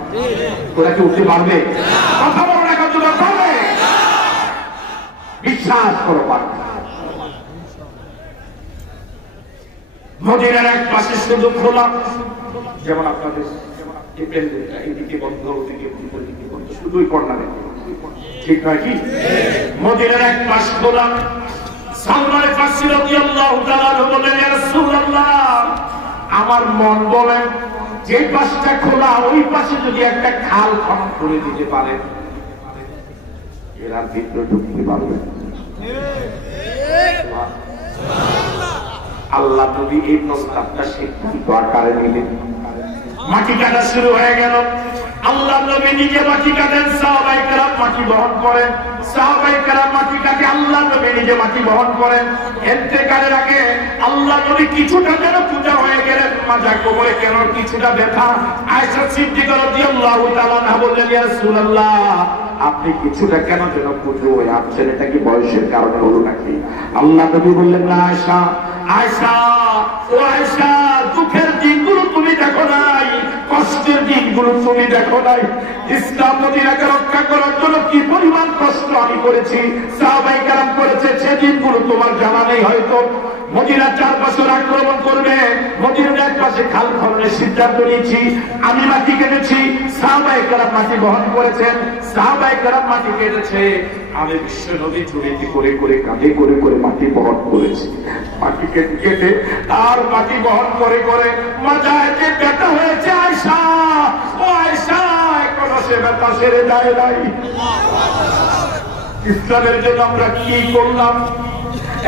ওরা কি উঠতে পারবে? কথা বলো না, কত পারবে? বিশ্বাস করো পারবে। মদিনার এক পাশে শুধু খোলা, যেমন আপনাদের এদিকে বন্ধ, ওদিকে বন্ধ, এদিকে বন্ধ, শুধুই কর্নারে, ঠিক নয় কি? মদিনার এক পাশ খোলা। সালমান ফারসি রাদিয়াল্লাহু তাআলা বললেন, ইয়া রাসূলুল্লাহ, আমার মন বলে যে পাশটা খোলা ওই পাশে যদি একটা খাল খনন করে দিতে পারে এরা ভিতরে ঢুকতে পারবে। আল্লাহ নবী এই প্রস্তাবটা সিদ্ধান্ত আকারে নিলেন। মাটি কাটা শুরু হয়ে গেল। আল্লাহ নবী নিজে মাটি কাটেন, সাহাবায়ে কেরাম মাটি বহন করেন। সাহাবায়ে কেরাম মাটি কাটে, আল্লাহ নবী নিজে মাটি বহন করেন। ইন্তেকালের আগে আল্লাহ নবী কিছুটা যেন পূজা হয়ে গেলেন, মাজা কোমরে কেন কিছুটা ব্যথা। আয়েশা সিদ্দিকা রাদিয়াল্লাহু তাআলা আনহা বললেন, ইয়া রাসূলুল্লাহ, আপনি কিছুটা কেন যেন পুজো হয়ে আসছেন, এটা কি বয়সের কারণে হলো নাকি? আল্লাহ নবী বললেন, না আয়েশা, আয়েশা, ও আয়েশা, দুঃখের দিনগুলো তুমি দেখো নাই, কষ্টের দিনগুলো তুমি দেখো নাই। ইসলাম মদিনাকে রক্ষা করার জন্য কি পরিমাণ কষ্ট আমি করেছি, সাহাবায়ে কেরাম করেছে, সেই দিনগুলো তোমার জানা নেই হয়তো। মদিনার 4 বছর আক্রমণ করবে, মদিনার এক পাশে খাল খননের সিদ্ধান্ত নিয়েছি, আমি মাটি কেটেছি, সাহাবায়ে কেরাম মাটি বহন করেছেন, সাহাবায়ে কেরাম মাটি কেটেছে, আমি বিশ্ব নবী ঝুড়িতে করে করে কাঁধে করে করে মাটি বহন করেছি। মাটি কেটে কেটে আর মাটি বহন করে করে মাজায় যে ব্যথা হয়েছে আয়েশা, ও আয়েশা, এখনো সে ব্যথা সেরে যায় নাই। ইসলামের জন্য আমরা কি করলাম?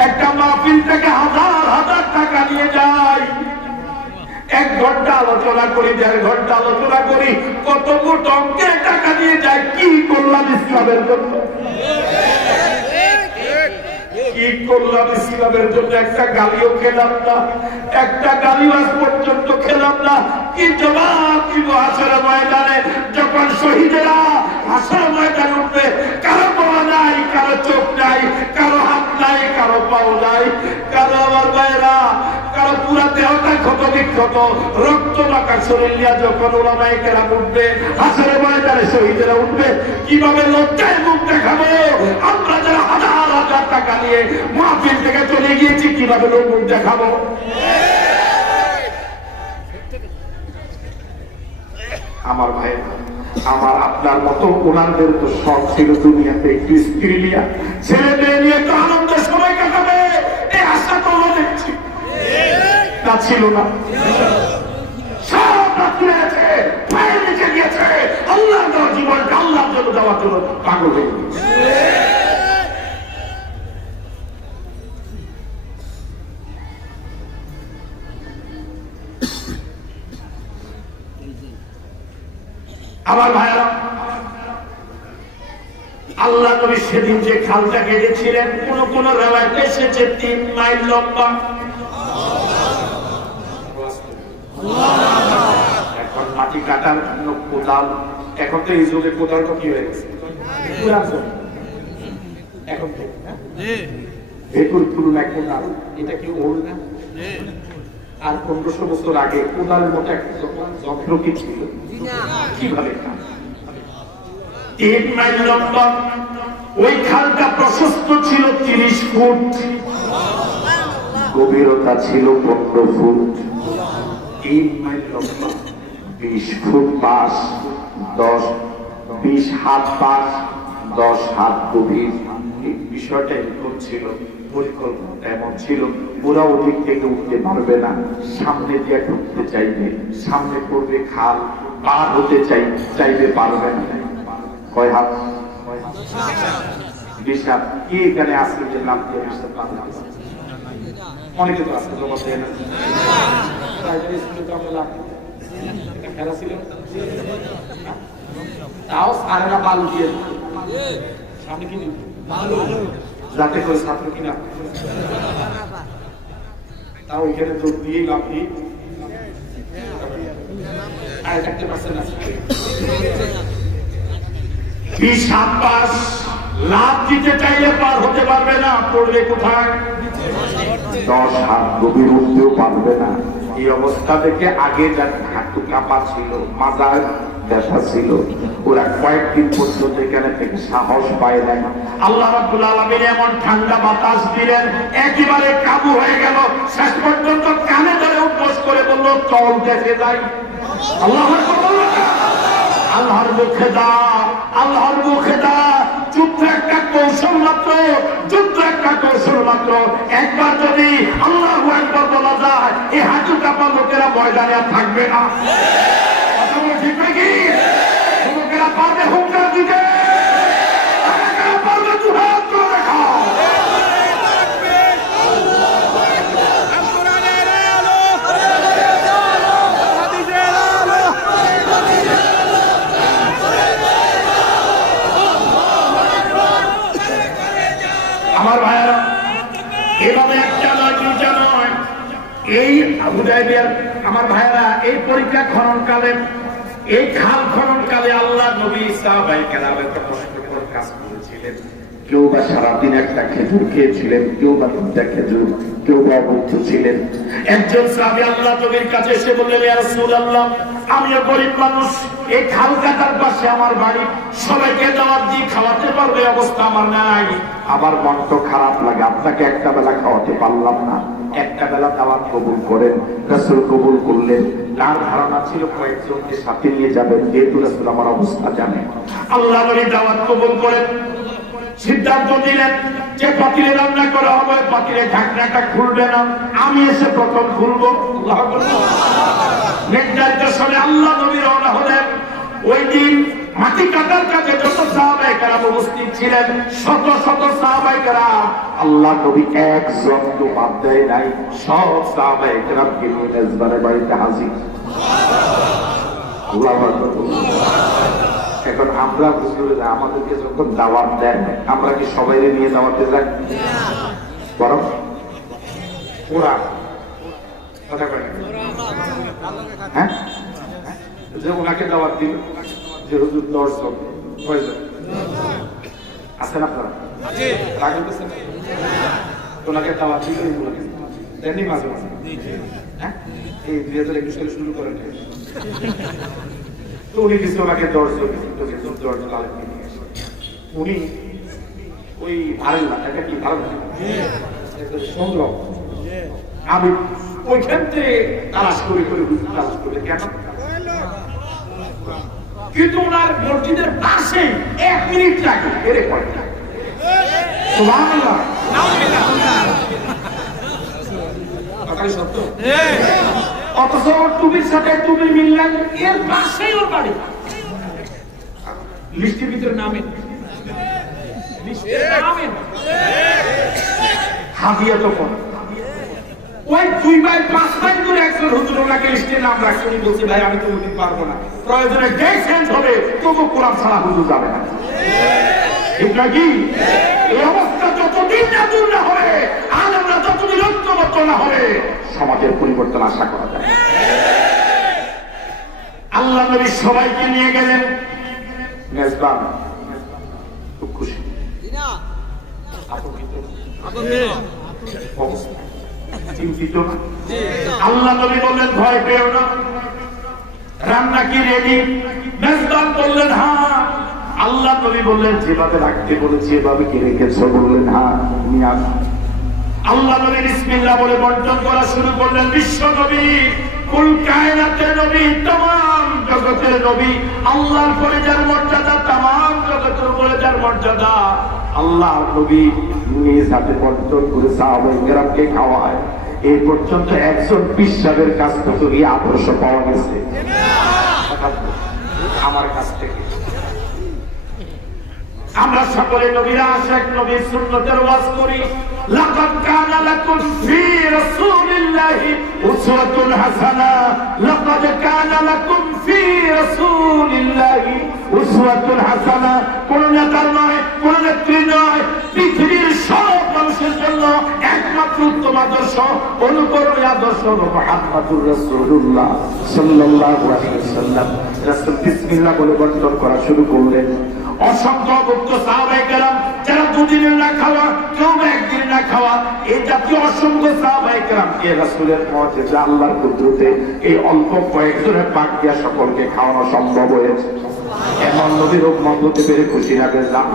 একটা মাহফিল থেকে হাজার হাজার টাকা নিয়ে যাই, 1 ঘন্টা আলোচনা করি, 1.5 ঘন্টা আলোচনা করি, কত কোটি অঙ্কের টাকা নিয়ে যাই, কি করলাম ইসলামের জন্য? কি করলাম ইসলামের জন্য? একটা গালিও খেলাম না, একটা গালিও আজ পর্যন্ত খেলাম না। কি জবাব দিব হাসরের ময়দানে, যখন শহীদেরা হাসরের ময়দানে উঠবে? কারো পাওয়া নাই, কারো চোখ নাই, কারো হাত নাই, কারো পাও নাই, কারো আমার ভাইরা, কারো পুরা দেহটা ক্ষত বিক্ষত, রক্ত মাখা শরীর নিয়ে যখন ওলামায়ে কেরাম উঠবে হাসরের ময়দানে, শহীদেরা উঠবে, কিভাবে লজ্জায় মুখ দেখাবো? আমরা যারা হাজার হাজার টাকা নিয়ে মাহফিল থেকে চলে গিয়েছি, কিভাবে লোক মুখ দেখাবো? আমার ভাই, আমার আপনার মতো ওনাদের তো শখ ছিল দুনিয়াতে একটু স্ত্রী নিয়ে, ছেলে মেয়ে নিয়ে একটু আনন্দের সময় কাটাবে, এই আশা তো আমরা দেখছি, তা ছিল না। সব রাত্রে আছে, পায়ের নিচে গিয়েছে, আল্লাহ দেওয়া জীবনটা আল্লাহর জন্য দেওয়ার জন্য পাগল হয়ে গেছে। আমার ভাইরা, আল্লাহ নবী সেদিন যে খালটা কেটেছিলেন, কোন কোন রেওয়ায়েতে এসেছে 3 মাইল লম্বা। এখন মাটি কাটার জন্য কোদাল, এখন তো এই যুগে কোদাল তো কি হয়ে গেছে, এখন ভেকুর পুরুন এক কোদাল, এটা কি ওল্ড না? আর 1500 বছর আগে কোদালের মতো একটা যন্ত্র কি ছিল? কিভাবে 3 মাইল লম্বা। ওই খালটা প্রশস্ত ছিল 30 ফুট, গভীরতা ছিল 15 ফুট। 3 মাইল লম্বা, 20 ফুট পাশ, 20 হাত পাশ, 10 হাত গভীর। এই বিষয়টা এরকম ছিল, পরিকল্পনা এমন ছিল, ওরা ওদিক থেকে উঠতে পারবে না, সামনে দিয়ে ঢুকতে চাইবে, সামনে পড়বে খাল, পার হতে চাইবে, পারবে না। কয় হাত? 20 হাত। কি এখানে আসলে যে নাম দিয়ে অনেকে তো আসতে খেলা ছিল, তাও সারেরা বালু দিয়ে সামনে কি যাতে করে ছাত্র কিনা তাও ওইখানে যোগ দিয়ে লাভ নেই। লাভ দিতে চাইলে পার হতে পারবে না, পড়বে কোথায়? 10 হাত গভীর উঠতেও পারবে না। এই অবস্থা দেখে আগে যার হাঁটু কাঁপা ছিল, মাথায় ব্যথা ছিল, ওরা কয়েকদিন পর্যন্ত এখানে থেকে সাহস পায় নাই। আল্লাহ রাব্বুল আলামিন এমন ঠান্ডা বাতাস দিলেন, একেবারে কাবু হয়ে গেল। শেষ পর্যন্ত কানে ধরে উপোস করে বলল, চল দেখে যাই। আল্লাহর আল্লাহর মুখে দা, আল্লাহর মুখে দা। যুদ্ধ একটা কৌশল মাত্র, যুদ্ধ একটা কৌশল মাত্র। একবার যদি আল্লাহু আকবার বলা যায়, এই হাঁটু কাঁপা লোকেরা ময়দানে আর থাকবে না। কথা বলে ঠিক নাকি? লোকেরা পারবে হুঙ্কার দিতে, পারবে জুহাদ করে দেখাও। আমার ভাইয়েরা, এভাবে একটা নয়, দুইটা নয়, এই হুদায়বিয়ার আমার ভাইয়েরা, এই পরীক্ষা খননকালে, এই খাল খননকালে আল্লাহ নবী সাহাবায়ে কেরাম একটা কষ্টকর কাজ করেছিলেন। কেউ বা সারাদিন একটা খেজুর খেয়েছিলেন, কেউ বা 2টা খেজুর, কেউ বা অবুদ্ধ ছিলেন। একজন সাহাবী আল্লাহ নবীর কাছে এসে বললেন, ইয়া রাসূলুল্লাহ, আমিও গরিব মানুষ, এই খাল কাটার পাশে আমার বাড়ি, সবাইকে দাওয়াত দিয়ে খাওয়াতে পারবে অবস্থা আমার নাই। আমার মন তো খারাপ লাগে, আপনাকে একটা বেলা খাওয়াতে পারলাম না, একটা বেলা দাওয়াত কবুল করেন। রাসূল কবুল করলেন। তার ধারণা ছিল কয়েকজনকে সাথে নিয়ে যাবেন, যেহেতু রাসূল আমার অবস্থা জানেন। আল্লাহ নবী দাওয়াত কবুল করেন, সিদ্ধান্ত দিলেন যে পাতিলে রান্না করা হবে, পাতিলে ঢাকনাটা খুলবে না, আমি এসে প্রথম খুলবো। নির্ধারিত সময় আল্লাহ নবী রওনা হলেন। ওই দিন মাটি কাটার কাজে যত সাহাবায়ে কেরাম উপস্থিত ছিলেন, শত শত সাহাবায়ে কেরাম, আল্লাহ নবী একজন তো বাদ দেয় নাই, সব সাহাবায়ে কেরামকে নিয়ে মেজবানের বাড়িতে হাজির। আল্লাহু আকবার। এখন আমরা বুঝলে আমাদেরকে যখন দাওয়াত দেন, আমরা কি সবাই নিয়ে দাওয়াতে যাই? বরং ওরা কথা বলে, হ্যাঁ, যে ওনাকে দাওয়াত দিল, যে হুজুর 10 জন, কয়জন আছেন আপনারা? রাগ করতেছেন? ওনাকে দাওয়াত দিল, দেননি মাঝে মাঝে, হ্যাঁ, এই 2021 সালে শুরু করেন। তো উনি কিছু ওনাকে 10 জন উনি ওই ভালো এটা কি ভালো সংগ্রহ, আমি ওইখান থেকে তালাশ করে করে তালাশ করে কেন, কিন্তু ওনার মসজিদের পাশে 1 মিনিট লাগে এর পরে। সুবহানাল্লাহ, কথাই সত্য। অথচ টুপির সাথে টুপি মিললেন, এর পাশেই ওর বাড়ি। লিস্টের ভিতরে নামেন, হাদিয়া তখন ওই 2 বাই 5 মাইল দূরে একজন হুজুর ওনাকে লিস্টে নাম রাখছে। উনি বলছে, ভাই আমি তো উঠতে পারবো না, প্রয়োজনে ডে চেঞ্জ হবে, তবু কোরআন ছাড়া হুজুর যাবে না। ঠিক নাকি? এই অবস্থা যতদিন না দূর না হবে, আলেমরা যতদিন ঐক্যবদ্ধ না হবে, সমাজের পরিবর্তন আশা করা যায়। আল্লাহ নবী সবাইকে নিয়ে গেলেন মেজবান, খুব খুশি, চিন্তিত না। আল্লাহ নবী বললেন, ভয় পেও না, রান্না কি রেডি? মেজবান বললেন, হ্যাঁ। আল্লাহ নবী বললেন, যেভাবে রাখতে বলেছি এভাবে কি রেখেছ? বললেন, হ্যাঁ। নিয়ে আস। আল্লাহ নবী বিসমিল্লাহ বলে বন্টন করা শুরু করলেন। বিশ্ব নবী, কুল কায়নাতের নবী, तमाम জগতের নবী, আল্লাহর পরে যার মর্যাদা, तमाम জগতের উপরে যার মর্যাদা, আল্লাহর নবী নিজ হাতে বন্টন করে সাহাবায়ে কেরামকে খাওয়ায়। এই পর্যন্ত একজন বিশ্বাসের কাছ থেকে এই আদর্শ পাওয়া গেছে আমার কাছ থেকে। আমরা সকলে নবীর আশিক, নবীর সুন্নতের ওয়াজ করি। লাকাদ কানা লাকুম ফি রাসূলিল্লাহি উসওয়াতুন হাসানা, লাকাদ কানা লাকুম ফি রাসূলিল্লাহি উসওয়াতুন হাসানা। কোন নেতার নয়, কোন নেত্রী নয়, পৃথিবীর সব মানুষের জন্য একমাত্র উত্তম আদর্শ, অনুকরণীয় আদর্শ মুহাম্মদুর রাসূলুল্লাহ সাল্লাল্লাহু আলাইহি ওয়াসাল্লাম। রাসূল বিসমিল্লাহ বলে বর্ণনা করা শুরু করলেন। অসংখ্য ভক্ত সাহাবায়ে কেরাম যারা দুদিনের না খাওয়া, কেউ একদিন না খাওয়া, এই জাতীয় অসংখ্য সাহাবায়ে কেরামকে রাসূলের মুজিজা আল্লাহর কুদরতে এই অল্প কয়েকজনের পাক দিয়া সকলকে খাওয়ানো সম্ভব হয়েছে। এমন নবীর উম্মত হতে পেরে খুশি না বেজান?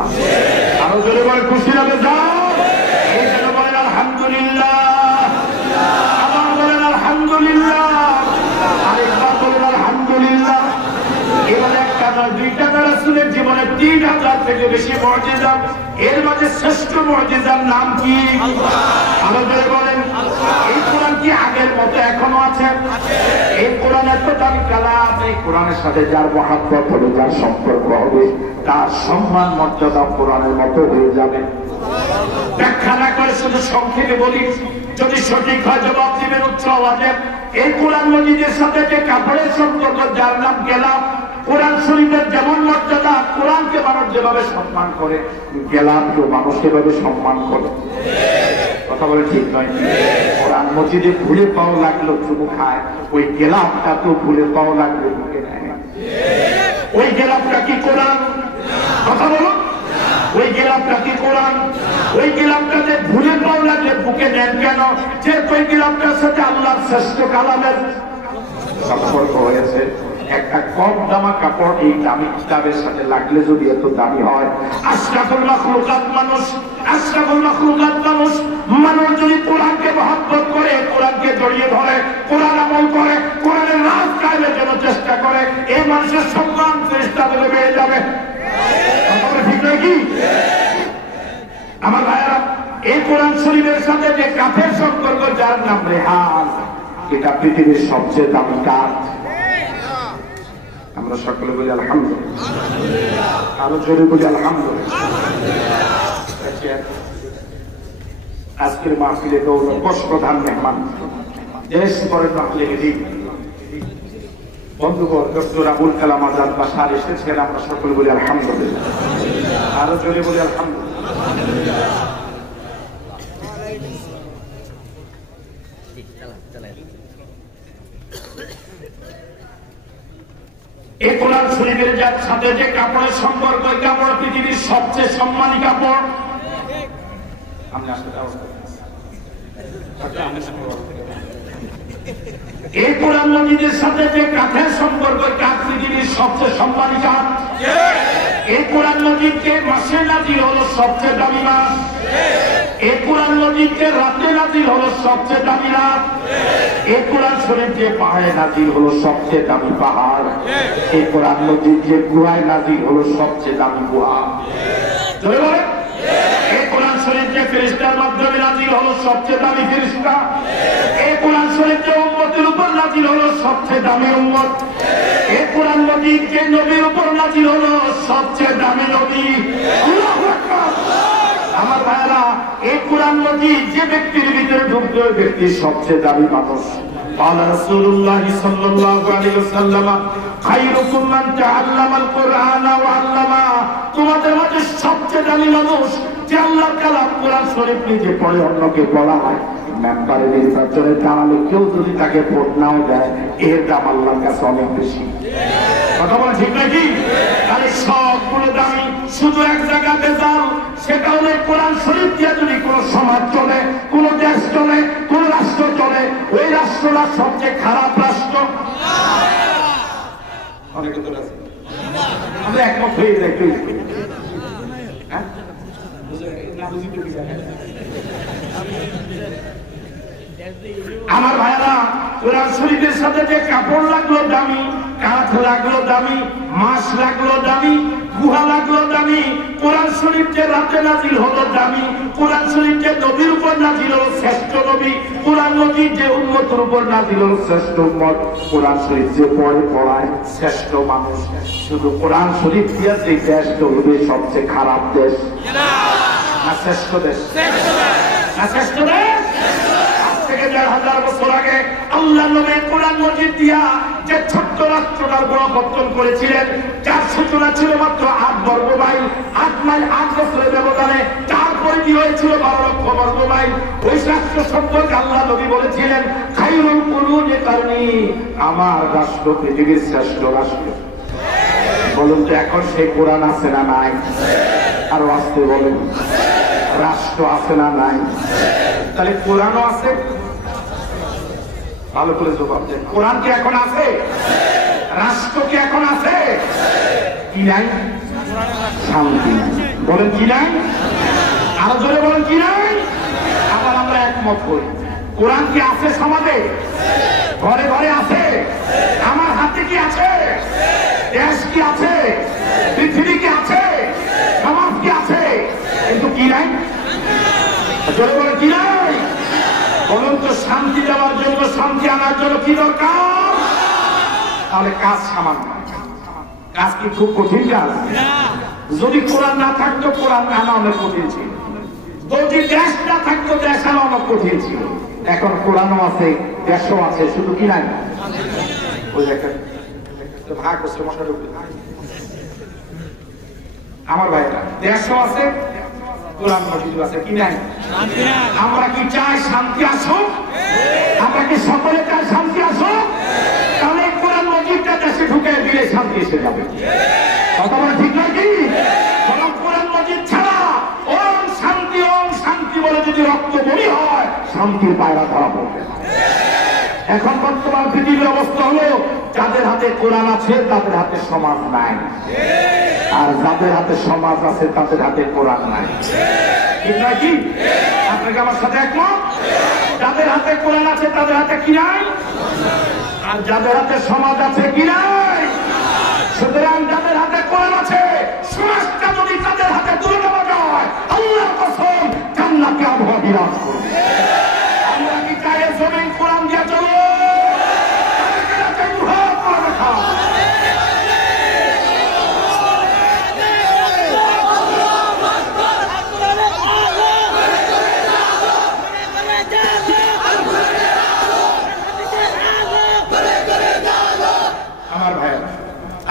আরো জোরে বলে খুশি না বেজান? এই জন্য বলেন আলহামদুলিল্লাহ, আবার বলেন আলহামদুলিল্লাহ, আরেকবার বলেন আলহামদুলিল্লাহ। এবারে একটা না দুইটা না, রাসূলের জীবনে 3000 থেকে বেশি মুজিজা। এর মাঝে শ্রেষ্ঠ মুজিজার নাম কি? আরো জোরে বলেন। এই কোরআন কি আগের মতো এখনো আছে? এই কোরআন এত দামি কালাম, এই কোরআনের সাথে যার মহব্বত হবে, যার সম্পর্ক হবে, তার সম্মান মর্যাদা কোরআনের মতো হয়ে যাবে। ব্যাখ্যা না করে শুধু সংক্ষেপে বলি, যদি সঠিক হয় জবাব দিবেন উচ্চ আওয়াজে। এই কোরআন মজিদের সাথে যে কাপড়ের সম্পর্ক, যার নাম গেলাম, কোরআন শরীফের যেমন মর্যাদা, কোরআনকে মানুষ যেভাবে সম্মান করে, গেলামকেও মানুষ সেভাবে সম্মান করে। কথা বলে ঠিক নয়? কোরআন মজিদে ভুলে পাও লাগলো চুমু খায়, ওই গেলামটা তো ভুলে পাও লাগলো বুকে নেয়। ওই গেলামটা কি কোরআন? কথা বলো। ওই গেলামটা কি কোরআন? ওই গেলামটাতে ভুলে পাও লাগলে বুকে নেন কেন? যে ওই গেলামটার সাথে আল্লাহর শ্রেষ্ঠ কালামের সম্পর্ক হয়েছে। একটা কম দামা কাপড় এই দামি কিতাবের সাথে লাগলে যদি এত দামি হয়, আশরাফুল মাখলুকাত মানুষ, আশরাফুল মাখলুকাত মানুষ, মানুষ যদি কোরআনকে মহব্বত করে, কোরআনকে জড়িয়ে ধরে, কোরআন আমল করে, কোরআনের রাজ কায়েমের জন্য চেষ্টা করে, এই মানুষের সম্মান ফেরেশতা বলে বেড়ে যাবে। ঠিক নয় কি আমার ভাইরা? এই কোরআন শরীফের সাথে যে কাফের সম্পর্ক, যার নাম রেহান, এটা পৃথিবীর সবচেয়ে দামি কাজ। আমরা সকলে বলি আলহামদুলিল্লাহ, আরো জোরে বলি আলহামদুলিল্লাহ। আজকের মাহফিলে তো প্রধান মেহমান, দেশ পরের মাহফিলে দিন বন্ধুগণ ডক্টর আবুল কালাম আজাদ বাশার এসেছেন। আমরা সকলে বলি আলহামদুলিল্লাহ, আরো জোরে বলি আলহামদুলিল্লাহ। এই কোরআন শরীফের যার সাথে যে কাপড়ের সম্পর্ক, কাপড় পৃথিবীর সবচেয়ে সম্মানী কাপড়। এই কোরআন মজিদের সাথে যে কাঠের সম্পর্ক, কাঠ পৃথিবীর সবচেয়ে সম্মানী কাঠ। এই কোরআন মজিদকে মাসে নাজিল হলো সবচেয়ে দামি মাস। এই কোরআন মজিদকে রাতে নাজিল হলো সবচেয়ে দামি রাত। এই কোরআন শরীফ যে পাহাড়ে নাজিল হলো সবচেয়ে দামি পাহাড়। এই কোরআন মজিদ যে গুহায় নাজিল হলো সবচেয়ে দামি গুহা। এই কোরআন শরীফ যে ফেরেশতার মাধ্যমে নাজিল হলো সবচেয়ে দামি ফেরেশতা। এই কোরআন শরীফ যে উম্মতের উপর নাজিল হলো সবচেয়ে দামি উম্মত। এই কোরআন মজিদ যে নবীর উপর নাজিল হলো সবচেয়ে দামি নবী। আল্লাহু আকবার। আমার ভাইরা, এই কোরআন মজিদ যে ব্যক্তির ভিতরে ঢুকবে, ওই ব্যক্তি সবচেয়ে দামি মানুষ। قال رسول الله صلى الله عليه وسلم خيركم من تعلم القرآن وعلمه। তোমাদের মধ্যে সবচেয়ে দামি মানুষ যে আল্লাহর কালাম কোরআন শরীফ নিজে পড়ে অন্যকে পড়ায়। মেম্বারের নির্বাচনে দাঁড়ালে কেউ যদি তাকে ভোট নাও দেয়, এর দাম আল্লাহর কাছে অনেক বেশি। কথা বলা ঠিক নাকি? আরে সবগুলো দামি, শুধু এক জায়গাতে যাও, সেটা হলে কোরআন শরীফ দিয়ে যদি কোন সমাজ চলে, কোন দেশ চলে, কোন রাষ্ট্র চলে, ওই রাষ্ট্রটা সবচেয়ে খারাপ রাষ্ট্র। আমরা একমত হয়ে যাই। আমার ভাইরা, কোরআন শরীফের সাথে যে কাপড় লাগলো দামি, কাঠ লাগলো দামি, মাছ লাগলো দামি, গুহা লাগলো দামি, কোরআন শরীফ যে রাতে নাজিল হলো দামি, কোরআন শরীফ যে নবীর উপর নাজিল হলো শ্রেষ্ঠ নবী, কোরআন নবী যে উম্মতের উপর নাজিল হলো শ্রেষ্ঠ উম্মত, কোরআন শরীফ যে পড়ে পড়ায় শ্রেষ্ঠ মানুষ। শুধু কোরআন শরীফ দিয়ে যে দেশ চলবে সবচেয়ে খারাপ দেশ না শ্রেষ্ঠ দেশ? না শ্রেষ্ঠ দেশ? আজ থেকে ১,৫০০ বছর আগে আল্লাহ নবী কোরআন মজিদ দিয়া যে ছোট্ট রাষ্ট্রটার গোড়াপত্তন করেছিলেন, যার সূচনা ছিল মাত্র ৮ বর্গ মাইল, ৮ মাইল ৮ বছরের ব্যবধানে তার পরিধি হয়েছিল ১২ লক্ষ বর্গ মাইল। ওই রাষ্ট্র সম্পর্কে আল্লাহ নবী বলেছিলেন, খায়রুল কুরুনি কারনি, আমার রাষ্ট্র পৃথিবীর শ্রেষ্ঠ রাষ্ট্র। বলুন তো এখন সেই কোরআন আছে না নাই? আরো আসতে বলেন, রাষ্ট্র আছে না নাই? তাহলে কোরআনও আছে? ভালো করে জবাব দেন, কোরআন কি এখন আছে? রাষ্ট্র কি এখন আছে? কি নাই? শান্তি নাই। বলেন কি নাই? আরো জোরে বলেন কি নাই? আবার আমরা একমত করি, কোরআন কি আছে সমাজে? ঘরে ঘরে আছে? আমার হাতে কি আছে? দেশ কি আছে? পৃথিবী কি আছে? সমাজ কি আছে? কিন্তু কি নাই? জোরে বলে কি নাই? বলুন তো, শান্তি দেওয়ার জন্য, শান্তি আনার জন্য কি দরকার? তাহলে কাজ সামান্য। কাজ কি খুব কঠিন কাজ? যদি কোরআন না থাকতো কোরআন আনা অনেক কঠিন ছিল, যদি দেশ না থাকতো দেশ আনা অনেক কঠিন ছিল। এখন কোরআনও আছে, দেশও আছে, শুধু কি নাই? ওই দেখেন ভাগ হচ্ছে আমার ভাইরা, দেশও আছে, কোরআন মজিদ আছে, কি নাই? আমরা কি চাই শান্তি আসুক? আমরা কি সকলে চাই শান্তি আসুক? তাহলে কোরআন মজিদটা দেশে ঢুকে দিলে শান্তি এসে যাবে। কথা বলে ঠিক নয় কি? কোরআন মজিদ ছাড়া ওম শান্তি বলে যদি রক্ত বলি হয়, শান্তির পায়রা ধরা পড়বে। এখন বর্তমান পৃথিবীর অবস্থা হলো, যাদের হাতে কোরআন আছে তাদের হাতে সমাজ নাই, আর যাদের হাতে সমাজ আছে তাদের হাতে কোরআন নাই। ঠিক নয় কি? আপনাকে আমার সাথে একমত? যাদের হাতে কোরআন আছে তাদের হাতে কি নাই? আর যাদের হাতে সমাজ আছে কি নাই? সুতরাং যাদের হাতে কোরআন আছে, সমাজটা যদি তাদের হাতে তুলে নেওয়া যায়, আল্লাহর কসম জান্নাতে আবহাওয়া বিরাজ করবে। আমরা কি চাই জমিন কোরআন দিয়ে চলো?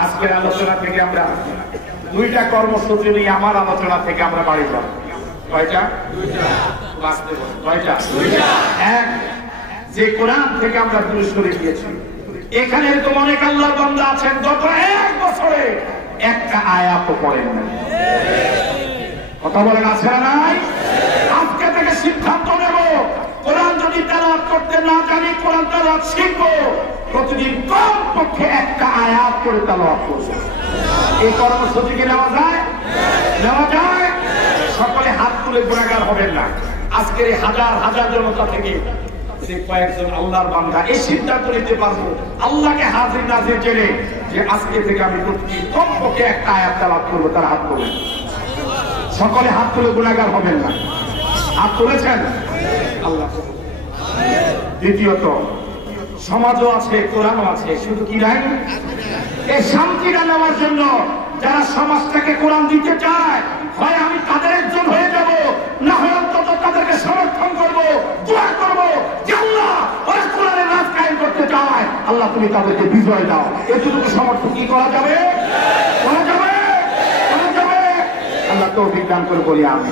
আজকের আলোচনা থেকে আমরা দুইটা কর্মসূচি নিয়ে আমার আলোচনা থেকে আমরা বাড়ি যাব। কয়টা? কয়টা? এক, যে কোরআন থেকে আমরা দূরে সরে গিয়েছি। এখানে এরকম অনেক আল্লাহর বান্দা আছেন গত 1 বছরে একটা আয়াতও পড়েন না। কথা বলেন আছে না নাই? আজকে থেকে সিদ্ধান্ত নেব, কোরআন যদি তেলাওয়াত করতে না জানি, কোরআন তেলাওয়াত শিখবো, প্রতিদিন কমপক্ষে একটা আয়াত করে তেলাওয়াত করব। এই কর্মসূচি কি নেওয়া যায়? নেওয়া যায়? সকলে হাত তুলে গুনাহগার হবেন না। আজকের এই হাজার হাজার জনতা থেকে যে কয়েকজন আল্লাহর বান্দা এই সিদ্ধান্ত নিতে পারবো, আল্লাহকে হাজির নাজির জেনে, যে আজকে থেকে আমি প্রতিদিন কমপক্ষে একটা আয়াত তেলাওয়াত করবো, তার হাত তুলবেন। সকলে হাত তুলে গুনাহগার হবেন না। হাত তুলেছেন? আল্লাহ। দ্বিতীয়ত, সমাজও আছে, কোরআনও আছে, শুধু কি নাই? এই শান্তিটা নেওয়ার জন্য যারা সমাজটাকে কোরআন দিতে চায়, হয় আমি তাদের একজন হয়ে যাব, না হয় অন্তত তাদেরকে সমর্থন করব, দোয়া করব যে আল্লাহ ওরা কোরআনের রাজ কায়েম করতে চায়, আল্লাহ তুমি তাদেরকে বিজয় দাও। এতটুকু সমর্থন কি করা যাবে? করা যাবে? করা যাবে? আল্লাহ তৌফিক দান করে বলি আমি।